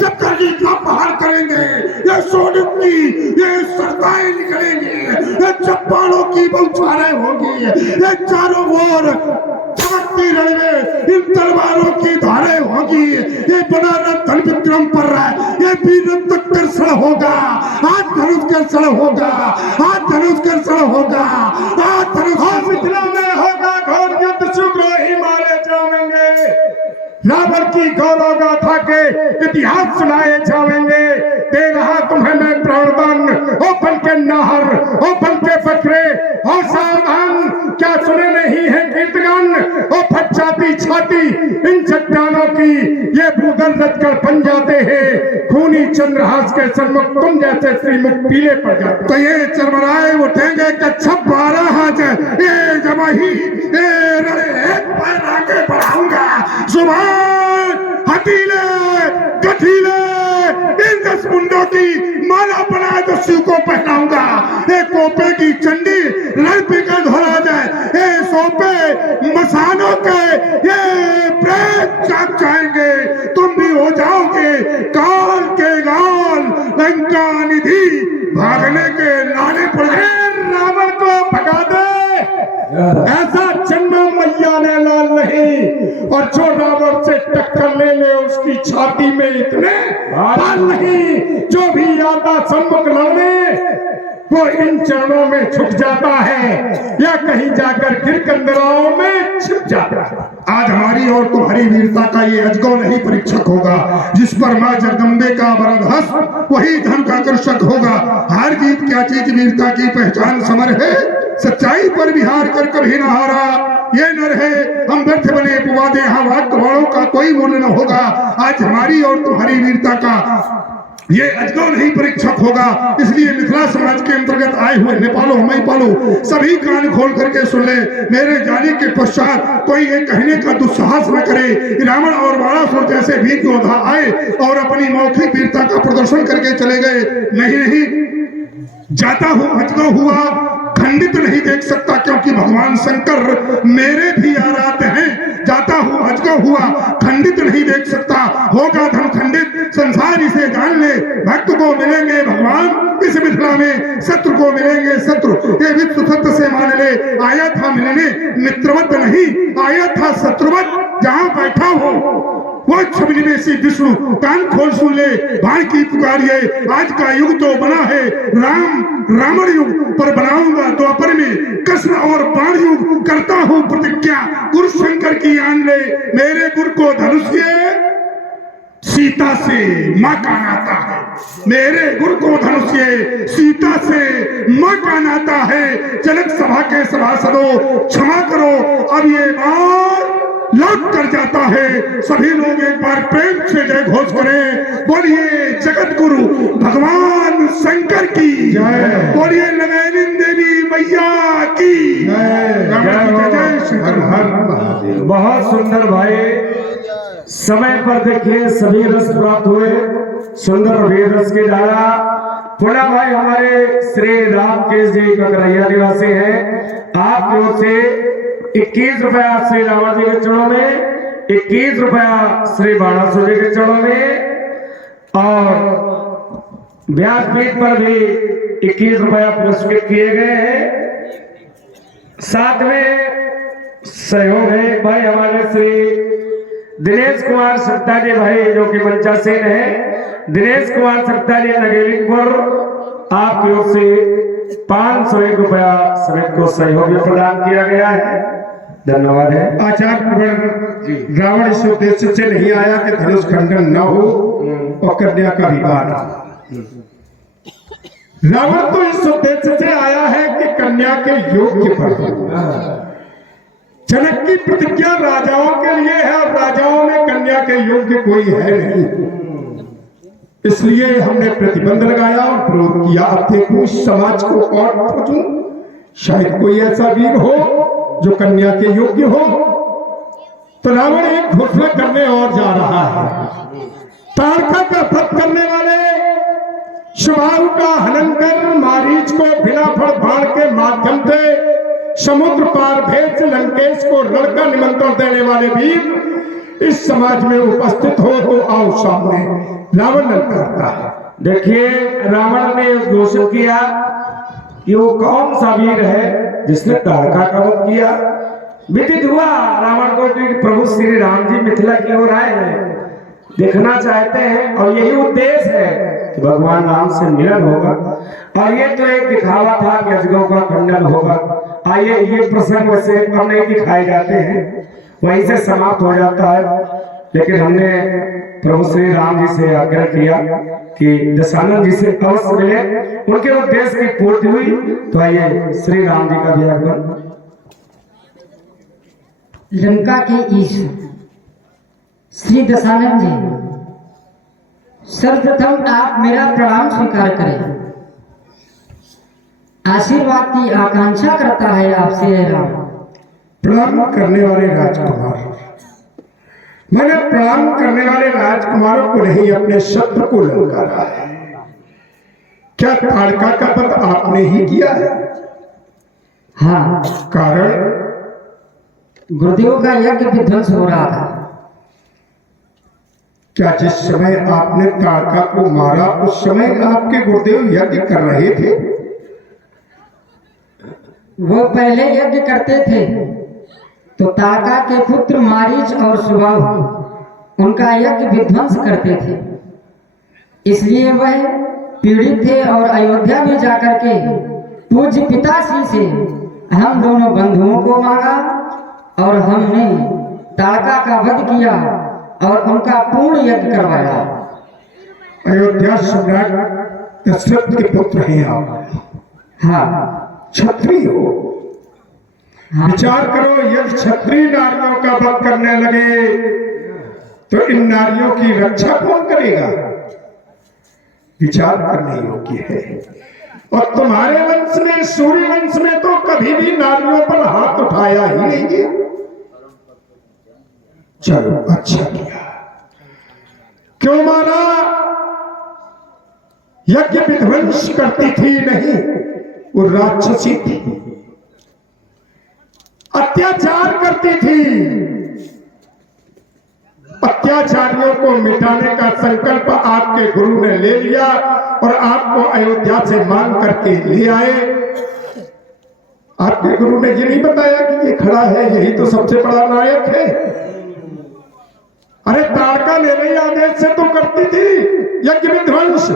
जब करगी का पहाड़ करेंगे, ये सोनम की ये सरदाएं निकलेंगी, ये चप्पाड़ों की बौछारें होगी, ये चारों ओर चमकती रणवे इन तलवारों की धारें होगी। ये बड़ा धन विक्रम पर रहा है, ये वीरत्व कर्षण होगा। आज धनुष कर्षण होगा, आज धनुष कर्षण होगा, आज धनुष मिथिला में होगा घोर युद्ध, सुग्रोही मारे जाएंगे। रावण की गौरव गाथा के इतिहास सुनाए जाएंगे। दे रहा तुम्हें मैं प्राणदान, ओ बन के नाहर, ओ बन के बकरे, ओ सावधान क्या सुने नहीं है कीर्तगान, ओ फट जाती छाती इन चट्टानों की, ये भूगल रचकर बन जाते हैं खूनी चंद्रहास के सन्मुख, तुम जैसे श्रीमुख पीले पड़ जाते। तो ये चरमराए उठेंगे कच्छप 12 हाथ, ये जब ही मेरे एक पैर आगे बढ़ाऊंगा। जुबान, हथीले, गठीले, इन 10 मुंडों की माला बनाए तो शिव को पहनाऊंगा। एक कोपे की चंडी लड़ पी कर धोला जाए, ये सोपे मसानों के ये प्रेत जाग जाएंगे, तुम भी हो जाओगे काल के गाल, लंका निधि भागने के लाने पड़ गए। रावण को भगा दे, ऐसा जन्म मैया ने लाल नहीं, और जो रावण से टक्कर ले ले उसकी छाती में इतने बाल नहीं, जो भी आता सम्मुख लड़ने वो इन चरणों में झुक जाता है या कहीं जाकर गिर कंदराओं में छिप जाता है। आज हमारी और तुम्हारी वीरता का ये अजगौ नहीं परीक्षक होगा, जिस पर मां जगदम्बे का वरद हस्त वही धन का आकर्षक होगा। हार जीत क्या चीज वीरता की पहचान समर है, सच्चाई पर विहार कर कभी न हारा ये नर है। हम व्यर्थ बने पुवादे, यहाँ वाक्य वालों का कोई मूल्य न होगा। आज हमारी और तुम्हारी वीरता का ये अजगौ नहीं परीक्षक होगा। इसलिए मिथिला समाज के अंतर्गत आए हुए नेपालो मैपालो सभी कान खोल करके सुन ले। मेरे जाने के पश्चात कोई ये कहने का दुस्साहस न करे रावण और बाणासुर जैसे वीर योद्धा आए और अपनी मौखिक वीरता का प्रदर्शन करके चले गए। नहीं, जाता हूं अजगौ हुआ खंडित नहीं देख सकता, क्योंकि भगवान शंकर मेरे भी आराध हैं। जाता हूं अजगौ हुआ खंडित नहीं देख सकता, होगा धन खंडित संसार इसे जान ले। भक्त को मिलेंगे भगवान इस मिथिला में, शत्रु को मिलेंगे शत्रु ये विश्व सत्य से मान ले। आया था मिलने मित्रवत नहीं, आया था शत्रुवत, जहां बैठा हो वो छविनिवेशी विष्णु कान खोल सुन ले। भाई की पुकारिए, आज का युग तो बना है रावण युग, पर बनाऊंगा द्वापर में कृष्ण और बाण युग। करता हूं प्रतिज्ञा गुरु शंकर की आन ले। मेरे गुरु को धनुष्य सीता से मां का नाता है, मेरे गुरु को धनुष्य सीता से मां का नाता है। जनक सभा के सभासदों क्षमा करो, अब ये बार लौट कर जाता है। सभी लोग एक बार प्रेम से जय घोष करें। बोलिए जगत गुरु भगवान शंकर की जय, बोलिए नगैनी देवी मैया की जय। शंकर महादेव। बहुत सुंदर भाई, समय पर देखिए सभी रस प्राप्त हुए, सुंदर वीर रस की धारा। पुनः भाई हमारे श्री राम केश जी ककरैया निवासी हैं, आपकी ओर से 21 रुपया श्री रावण जी के चरणों में, 21 रुपया श्री बाणासुर जी के चरणों में, और व्यासपीठ पर भी 21 रुपया पुरस्कृत किए गए हैं। साथ में सहयोग है भाई हमारे श्री दिनेश कुमार सत्ता जी भाई, जो कि मंचासीन है। दिनेश कुमार सत्ता जी नगेलिंगपुर, आपकी ओर से 501 रुपया समिति को सहयोग प्रदान किया गया है, धन्यवाद है। आचार्य रावण इस उद्देश्य से नहीं आया कि धनुष खंडन न हो और कन्या का विवाह। रावण तो इस उद्देश्य से आया है कि कन्या के योग्य पर। जनक की प्रतिज्ञा राजाओं के लिए है और राजाओं में कन्या के योग्य कोई है नहीं, इसलिए हमने प्रतिबंध लगाया और विरोध किया। अब देखो इस समाज को और खोजूं, शायद कोई ऐसा वीर हो जो कन्या के योग्य हो। तो रावण एक घोषणा करने और जा रहा है। तारका का वध करने वाले शुभाऊ का हनन कर मारीच को बिना फल बाण के माध्यम से समुद्र पार भेज लंकेश को लड़का निमंत्रण देने वाले वीर इस समाज में उपस्थित हो तो आओ सामने। रावण करता है। देखिए रावण ने घोषित किया कि वो कौन सा वीर है जिसने तारका का वध किया। विदित हुआ रावण को कि प्रभु श्री राम जी मिथिला की ओर आए हैं, देखना चाहते हैं, और यही उद्देश्य है कि भगवान राम से मिलन होगा। और ये तो एक दिखावा था कि अजगौ का खंडन होगा। आइए ये प्रसंग वैसे अब नहीं दिखाए जाते हैं, वहीं से समाप्त हो जाता है, लेकिन हमने प्रभु श्री राम जी से आग्रह किया कि दशानंद जी से अवश्य मिले, उनके उद्देश्य की पूर्ति हुई। तो आइए श्री राम जी का भी आगमन। लंका के ईश्वर श्री दशानंद जी, सर्वप्रथम आप मेरा प्रणाम स्वीकार करें। आशीर्वाद की आकांक्षा करता है आपसे राम। प्रणाम करने वाले राजकुमार, मैंने प्रणाम करने वाले राजकुमारों को नहीं अपने शत्रु को ललकारा है। क्या ताड़का का वध आपने ही किया है? हाँ, कारण गुरुदेव का यज्ञ विध्वंस हो रहा था। क्या जिस समय आपने ताड़का को मारा उस समय आपके गुरुदेव यज्ञ कर रहे थे? वो पहले यज्ञ करते थे तो ताड़का के पुत्र मारीच और सुबाहु उनका यज्ञ विध्वंस करते थे, इसलिए वह पीड़ित थे और अयोध्या में जाकर के पूज्य पिताश्री से हम दोनों बंधुओं को मांगा और हमने ताड़का का वध किया और उनका पूर्ण यज्ञ करवाया। अयोध्या सम्राट दशरथ के पुत्र हैं आप। हाँ, क्षत्रिय हो। हाँ। विचार करो, यदि क्षत्रिय नारियों का वध करने लगे तो इन नारियों की रक्षा कौन करेगा? विचार करने योग्य है। और तुम्हारे वंश में, सूर्य वंश में तो कभी भी नारियों पर हाथ उठाया ही नहीं गया। चलो, अच्छा किया। क्यों मारा? यज्ञ विध्वंस करती थी नहीं, वो राक्षसी थी, अत्याचार करती थी। अत्याचारियों को मिटाने का संकल्प आपके गुरु ने ले लिया और आपको अयोध्या से मांग करके ले आए। आपके गुरु ने ये नहीं बताया कि ये खड़ा है, यही तो सबसे बड़ा नायक है। अरे ताड़का मेरे आदेश से तो करती थी यज्ञ विध्वंस,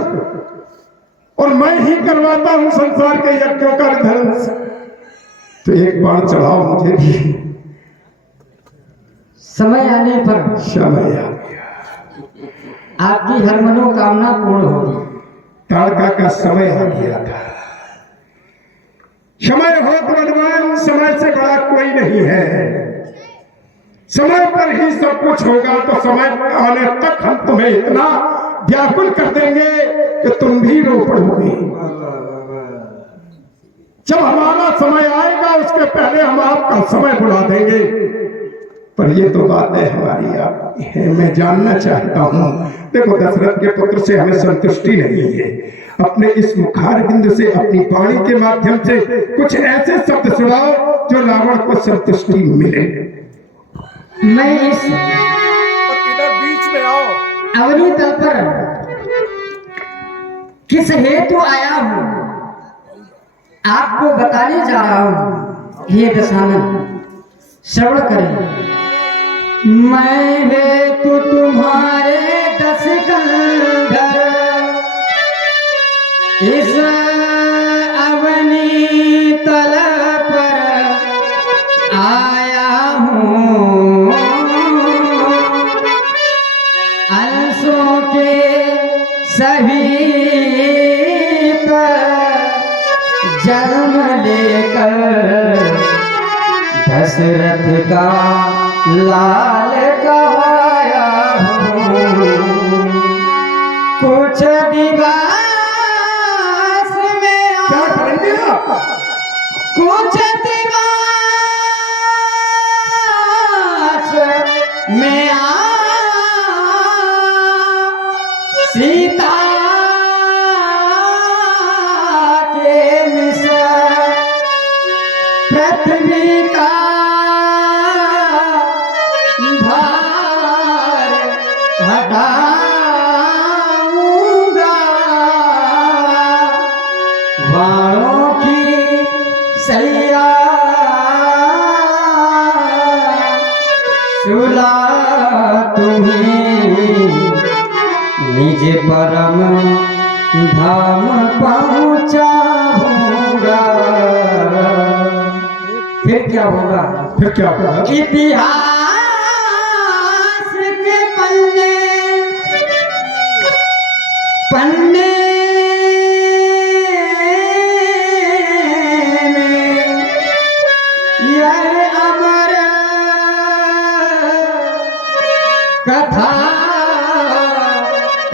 और मैं ही करवाता हूं संसार के यज्ञों का विध्वंस। तो एक बार चढ़ाओ मुझे भी। समय आने पर समय आ गया, आपकी हर मनोकामना पूर्ण होगी। ताड़का का समय आ गया था। समय हो तो भगवान, समय से बड़ा कोई नहीं है। समय पर ही सब कुछ होगा, तो समय आने तक हम तुम्हें इतना व्याकुल कर देंगे कि तुम भी रो पड़ोगे। जब हमारा समय आएगा उसके पहले हम आपका समय बुला देंगे। पर ये तो बातें हमारी आपकी है, मैं जानना चाहता हूं। देखो, दशरथ के पुत्र से हमें संतुष्टि नहीं है। अपने इस मुखार बिंद से, अपनी वाणी के माध्यम से कुछ ऐसे शब्द सुनाओ जो रावण को संतुष्टि मिले। मैं इस इधर बीच में आओ। अवनी तल पर किस हेतु आया हूं आपको बताने जा रहा हूं। हे दशानन, श्रवण करें। मैं हेतु तुम्हारे 10 कंधर इस अवनी तल पर आया हूँ। अंशों के सभी पर जन्म लेकर दशरथ का लाल कहवाया हूँ। कुछ दिवस में क्या करेंगे आप? कुछ दिवस में सीता के मिश्र पृथ्वी का भार हटाऊंगा। वाणों की सैया सुला तुम्हें निज परम धाम पहुंचाऊंगा। फिर क्या होगा? फिर क्या होगा? इतिहास के पन्ने पन्ने में यह अमर कथा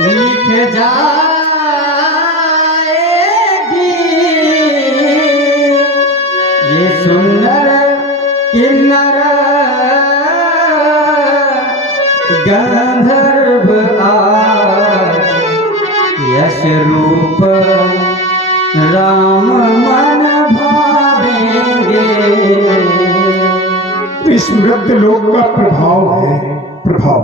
लिख जाएगी। ये सुंदर किन्नर गंधर्व आज यश रूप राम मन भावेंगे। इस मृत्यु लोक का प्रभाव है, प्रभाव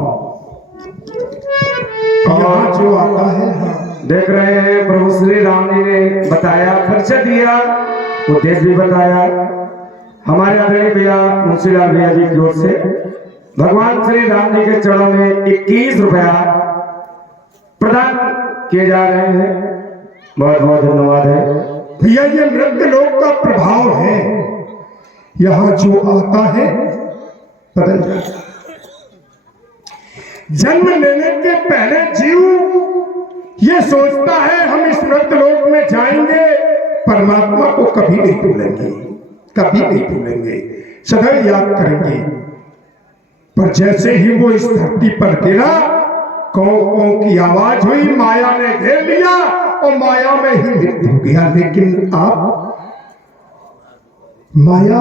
यहाँ जो आता है। देख रहे हैं प्रभु श्री राम जी ने बताया, परिचय दिया, उद्देश्य भी बताया। हमारे आदरणीय भैया मुंशीलाल भैया जी की ओर से भगवान श्री राम जी के चरणों में 21 रुपया प्रदान किए जा रहे हैं। बहुत बहुत धन्यवाद है भैया। ये मृत्यु लोक का प्रभाव है, यहाँ जो आता है बदल जाता है। जन्म लेने के पहले जीव ये सोचता है हम इस मृत्यु लोक में जाएंगे, परमात्मा को कभी नहीं भूलेंगे, कभी नहीं भूलेंगे, सदैव याद करेंगे। पर जैसे ही वो इस धरती पर गिरा, कौ कौ की आवाज हुई, माया ने घेर लिया और माया में ही मृत्यु हो गया। लेकिन आप, माया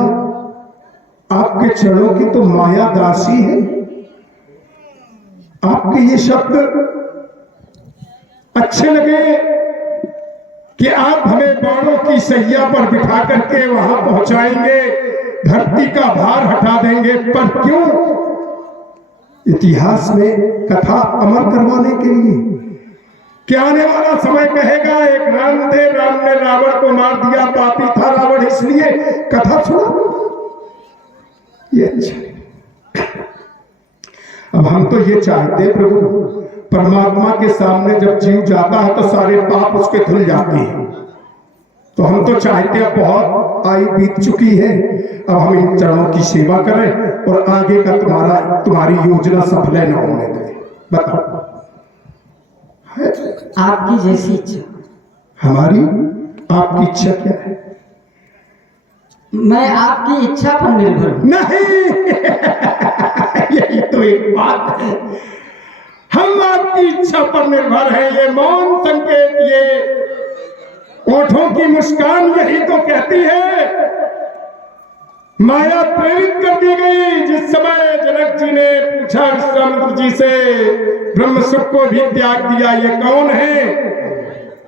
आपके चरणों की तो माया दासी है। आपके ये शब्द अच्छे लगे कि आप हमें बाणों की सैया पर बिठा करके वहां पहुंचाएंगे, धरती का भार हटा देंगे। पर क्यों? इतिहास में कथा अमर करवाने के लिए। क्या आने वाला समय कहेगा एक राम थे, राम ने रावण को मार दिया, पापी था रावण, इसलिए कथा छोड़ा। ये अच्छा। अब हम तो ये चाहते प्रभु, परमात्मा के सामने जब जीव जाता है तो सारे पाप उसके धुल जाते हैं। तो हम तो चाहते हैं, बहुत आई बीत चुकी है, अब हम इन चरणों की सेवा करें और आगे का तुम्हारी योजना सफल न होने दें। बताओ, आपकी जैसी इच्छा। हमारी आपकी इच्छा क्या है? मैं आपकी इच्छा पर निर्भर हूं। नहीं यही तो एक बात है, हम आपकी इच्छा पर निर्भर है। ये मौन संकेत, ये ओठों की मुस्कान यही तो कहती है। माया प्रेरित कर दी गई। जिस समय जनक जी ने पूछा विश्वामित्र जी से, ब्रह्म सुख को भी त्याग दिया, ये कौन है?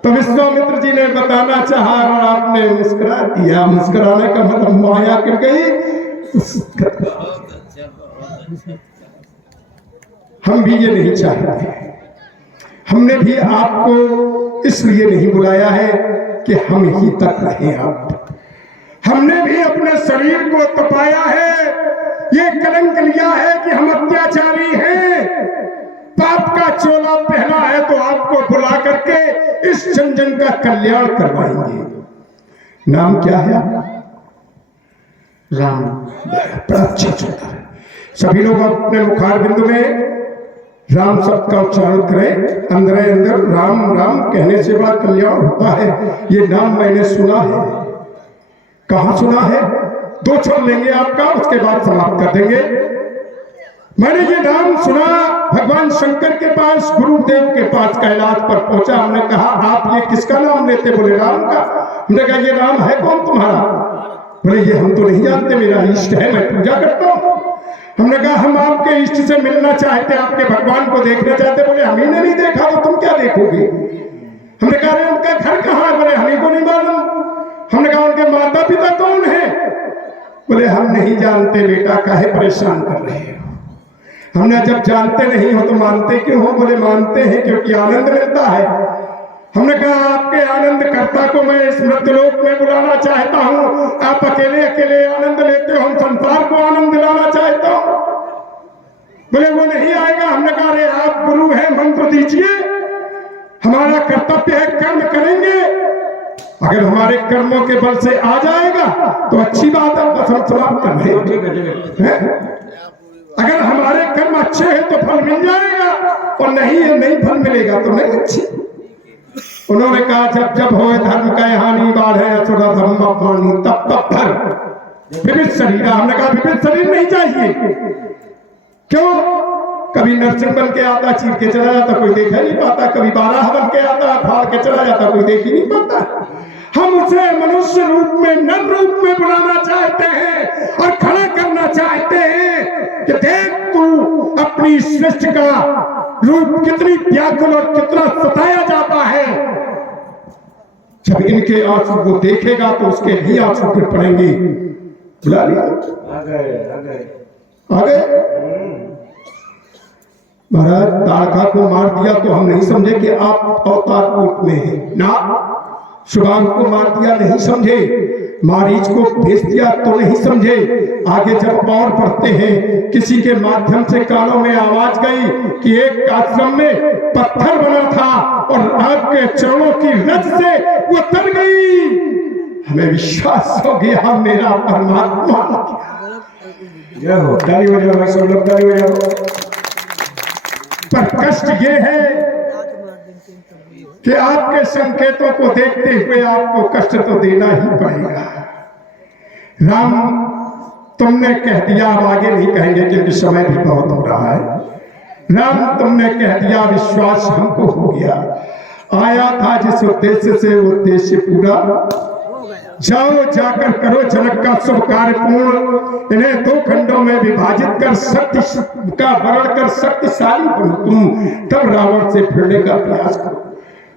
तो विश्वामित्र जी ने बताना चाहा और आपने मुस्कुरा दिया। मुस्कुराने का मतलब माया कर गई। हम भी ये नहीं चाहते। हमने भी आपको इसलिए नहीं बुलाया है कि हम ही तक रहें। आप, हमने भी अपने शरीर को तपाया है, ये कलंक लिया है कि हम अत्याचारी हैं, पाप का चोला पहना है, तो आपको बुला करके इस जन का कल्याण करवाएंगे। नाम क्या है आपका? राम। बड़ा अच्छा चोला है। सभी लोग अपने मुखार बिंदु में राम शब्द का उच्चारण करें। अंदर अंदर राम राम कहने से बड़ा कल्याण होता है। ये नाम मैंने सुना है। कहाँ सुना है? 2 क्षण लेंगे आपका, उसके बाद समाप्त कर देंगे। मैंने ये नाम सुना भगवान शंकर के पास, गुरुदेव के पास कैलाश पर पहुंचा। हमने कहा आप ये किसका नाम लेते? बोले राम का। हमने कहा ये राम है कौन तुम्हारा? बोले ये हम तो नहीं जानते, मेरा इष्ट है, मैं पूजा करता हूँ। हमने कहा हम आपके इष्ट से मिलना चाहते, आपके भगवान को देखना चाहते। बोले हम ही ने नहीं देखा तो तुम क्या देखोगे? हमने कहा उनका घर कहाँ? बोले हमें को नहीं मालूम। हमने कहा उनके माता पिता कौन है? बोले हम नहीं जानते बेटा, काहे परेशान कर रहे हो? हमने जब जानते नहीं हो तो मानते क्यों हो? बोले मानते हैं क्योंकि आनंद मिलता है। हमने कहा आपके आनंद कर्ता को मैं इस मृत्युलोक में बुलाना चाहता हूँ। आप अकेले अकेले आनंद लेते हो, हम संसार को आनंद दिलाना चाहता हूँ। बोले वो नहीं आएगा। हमने कहा अरे आप गुरु हैं, मंत्र दीजिए, हमारा कर्तव्य है, कर्म करेंगे। अगर हमारे कर्मों के बल से आ जाएगा तो अच्छी बात है, बस हम समाप्त कर दें। अगर हमारे कर्म अच्छे हैं तो फल मिल जाएगा, और नहीं है नहीं फल मिलेगा तो नहीं अच्छी। उन्होंने कहा जब जब हो धर्म का हानि बाढ़ है, तब तब भर विविध शरीर। हमने कहा विविध शरीर नहीं चाहिए। क्यों? कभी नरसिंह बन के आता, चीर के चला जाता, कोई देख नहीं पाता। कभी बारह बन के आता, फाड़ के चला जाता, कोई देख ही नहीं पाता। हम उसे मनुष्य रूप में, नर रूप में बुलाना चाहते हैं और खड़ा करना चाहते हैं कि देख तू अपनी सृष्टि का रूप कितनी व्याकुल और कितना सताया जाता है। जब इनके आंसू वो देखेगा तो उसके ही आंसू फिर पड़ेंगे। बुला लिया, आ गए। महाराज ताड़का को मार दिया तो हम नहीं समझे कि आप अवतार रूप में हैं ना। सुबाहु को मार दिया नहीं समझे, मारीच को भेज दिया तो नहीं समझे। आगे जब और बढ़ते हैं, किसी के माध्यम से कानों में आवाज गई कि एक आश्रम में पत्थर बना था और आपके चरणों की रज से वो तर गई। हमें विश्वास हो गया मेरा परमात्मा। जय हो, ताली बजाओ भाई, सब लोग ताली बजाओ। पर कष्ट ये है कि आपके संकेतों को देखते हुए आपको कष्ट तो देना ही पड़ेगा। राम तुमने कह दिया, अब आगे नहीं कहेंगे क्योंकि समय भी बहुत हो रहा है। राम तुमने कह दिया, विश्वास हमको हो गया। आया था जिस उद्देश्य से वो उद्देश्य पूरा। जाओ जाकर करो जनक का शुभ कार्य पूर्ण। इन्हें 2 खंडों में विभाजित कर शक्ति का वर्ण कर शक्तिशाली बनो तुम, तब रावण से भिड़ने का प्रयास करो।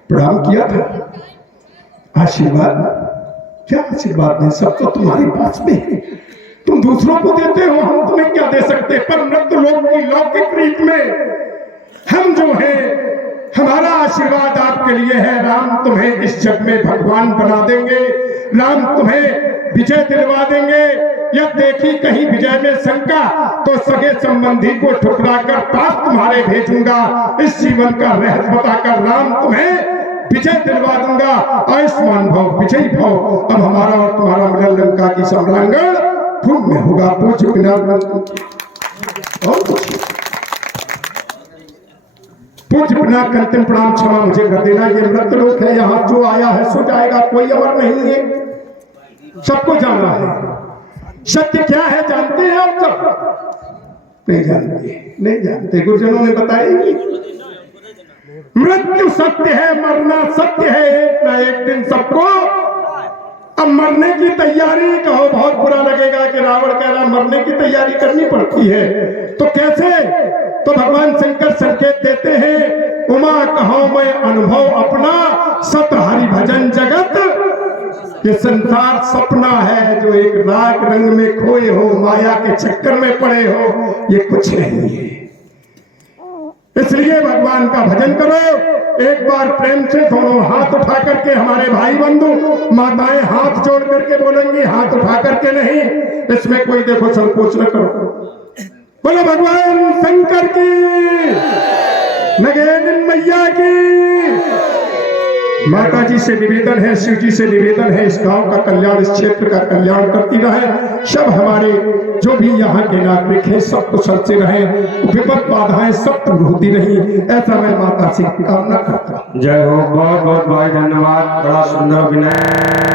प्रणाम किया था। आशीर्वाद क्या आशीर्वाद नहीं, सब तो तुम्हारे पास में है। तुम दूसरों को देते हो, हम तुम्हें क्या दे सकते। पर मृत्यु लोक की लौकिक रीत में हम जो है, हमारा आशीर्वाद आपके लिए है। राम तुम्हें इस जग में भगवान बना देंगे, राम तुम्हें विजय दिलवा देंगे। यह देखी कहीं विजय में शंका तो सगे संबंधी को ठुकरा कर पास तुम्हारे भेजूंगा। इस जीवन का रहस्य बताकर राम तुम्हें विजय दिलवा दूंगा। आयुष्मान भव, विजयी भव। अब हमारा और तुम्हारा मिलन लंका की सम्रांगण खूब में होगा। पूज्य पिनाक और कुछ पूज्य पिनाक अंतिम प्रणाम क्षमा मुझे कर देना। ये मृत्यु लोक है, यहाँ जो आया है सो जाएगा, कोई अमर नहीं है, सबको जाना है। सत्य क्या है जानते हैं आप सब? नहीं जानते, नहीं जानते। गुरुजनों ने बताया मृत्यु सत्य है, मरना सत्य है, एक न एक दिन सबको। अब मरने की तैयारी कहो, बहुत बुरा लगेगा कि रावण कह रहा मरने की तैयारी करनी पड़ती है, तो कैसे? तो भगवान शंकर संकेत देते हैं, उमा कहो मैं अनुभव अपना, सत हरि भजन जगत। ये संसार सपना है जो एक राग रंग में खोए हो, माया के चक्कर में पड़े हो, ये कुछ नहीं है। इसलिए भगवान का भजन करो। एक बार प्रेम से दोनों हाथ उठा करके, हमारे भाई बंधु माताएं हाथ जोड़ करके बोलेंगी, हाथ उठा करके नहीं। इसमें कोई देखो संकोच न करो। बोलो भगवान शंकर की, नगेन मैया की। माता जी से निवेदन है, शिव जी से निवेदन है, इस गांव का कल्याण, इस क्षेत्र का कल्याण करती रहे। सब हमारे जो भी यहाँ के नागरिक हैं सब कुशल से रहे, विपद बाधाएं सब दूर होती रही, ऐसा मैं माता से कामना करता हूँ। जय हो, बहुत बहुत भाई धन्यवाद, बड़ा सुंदर अभिनय।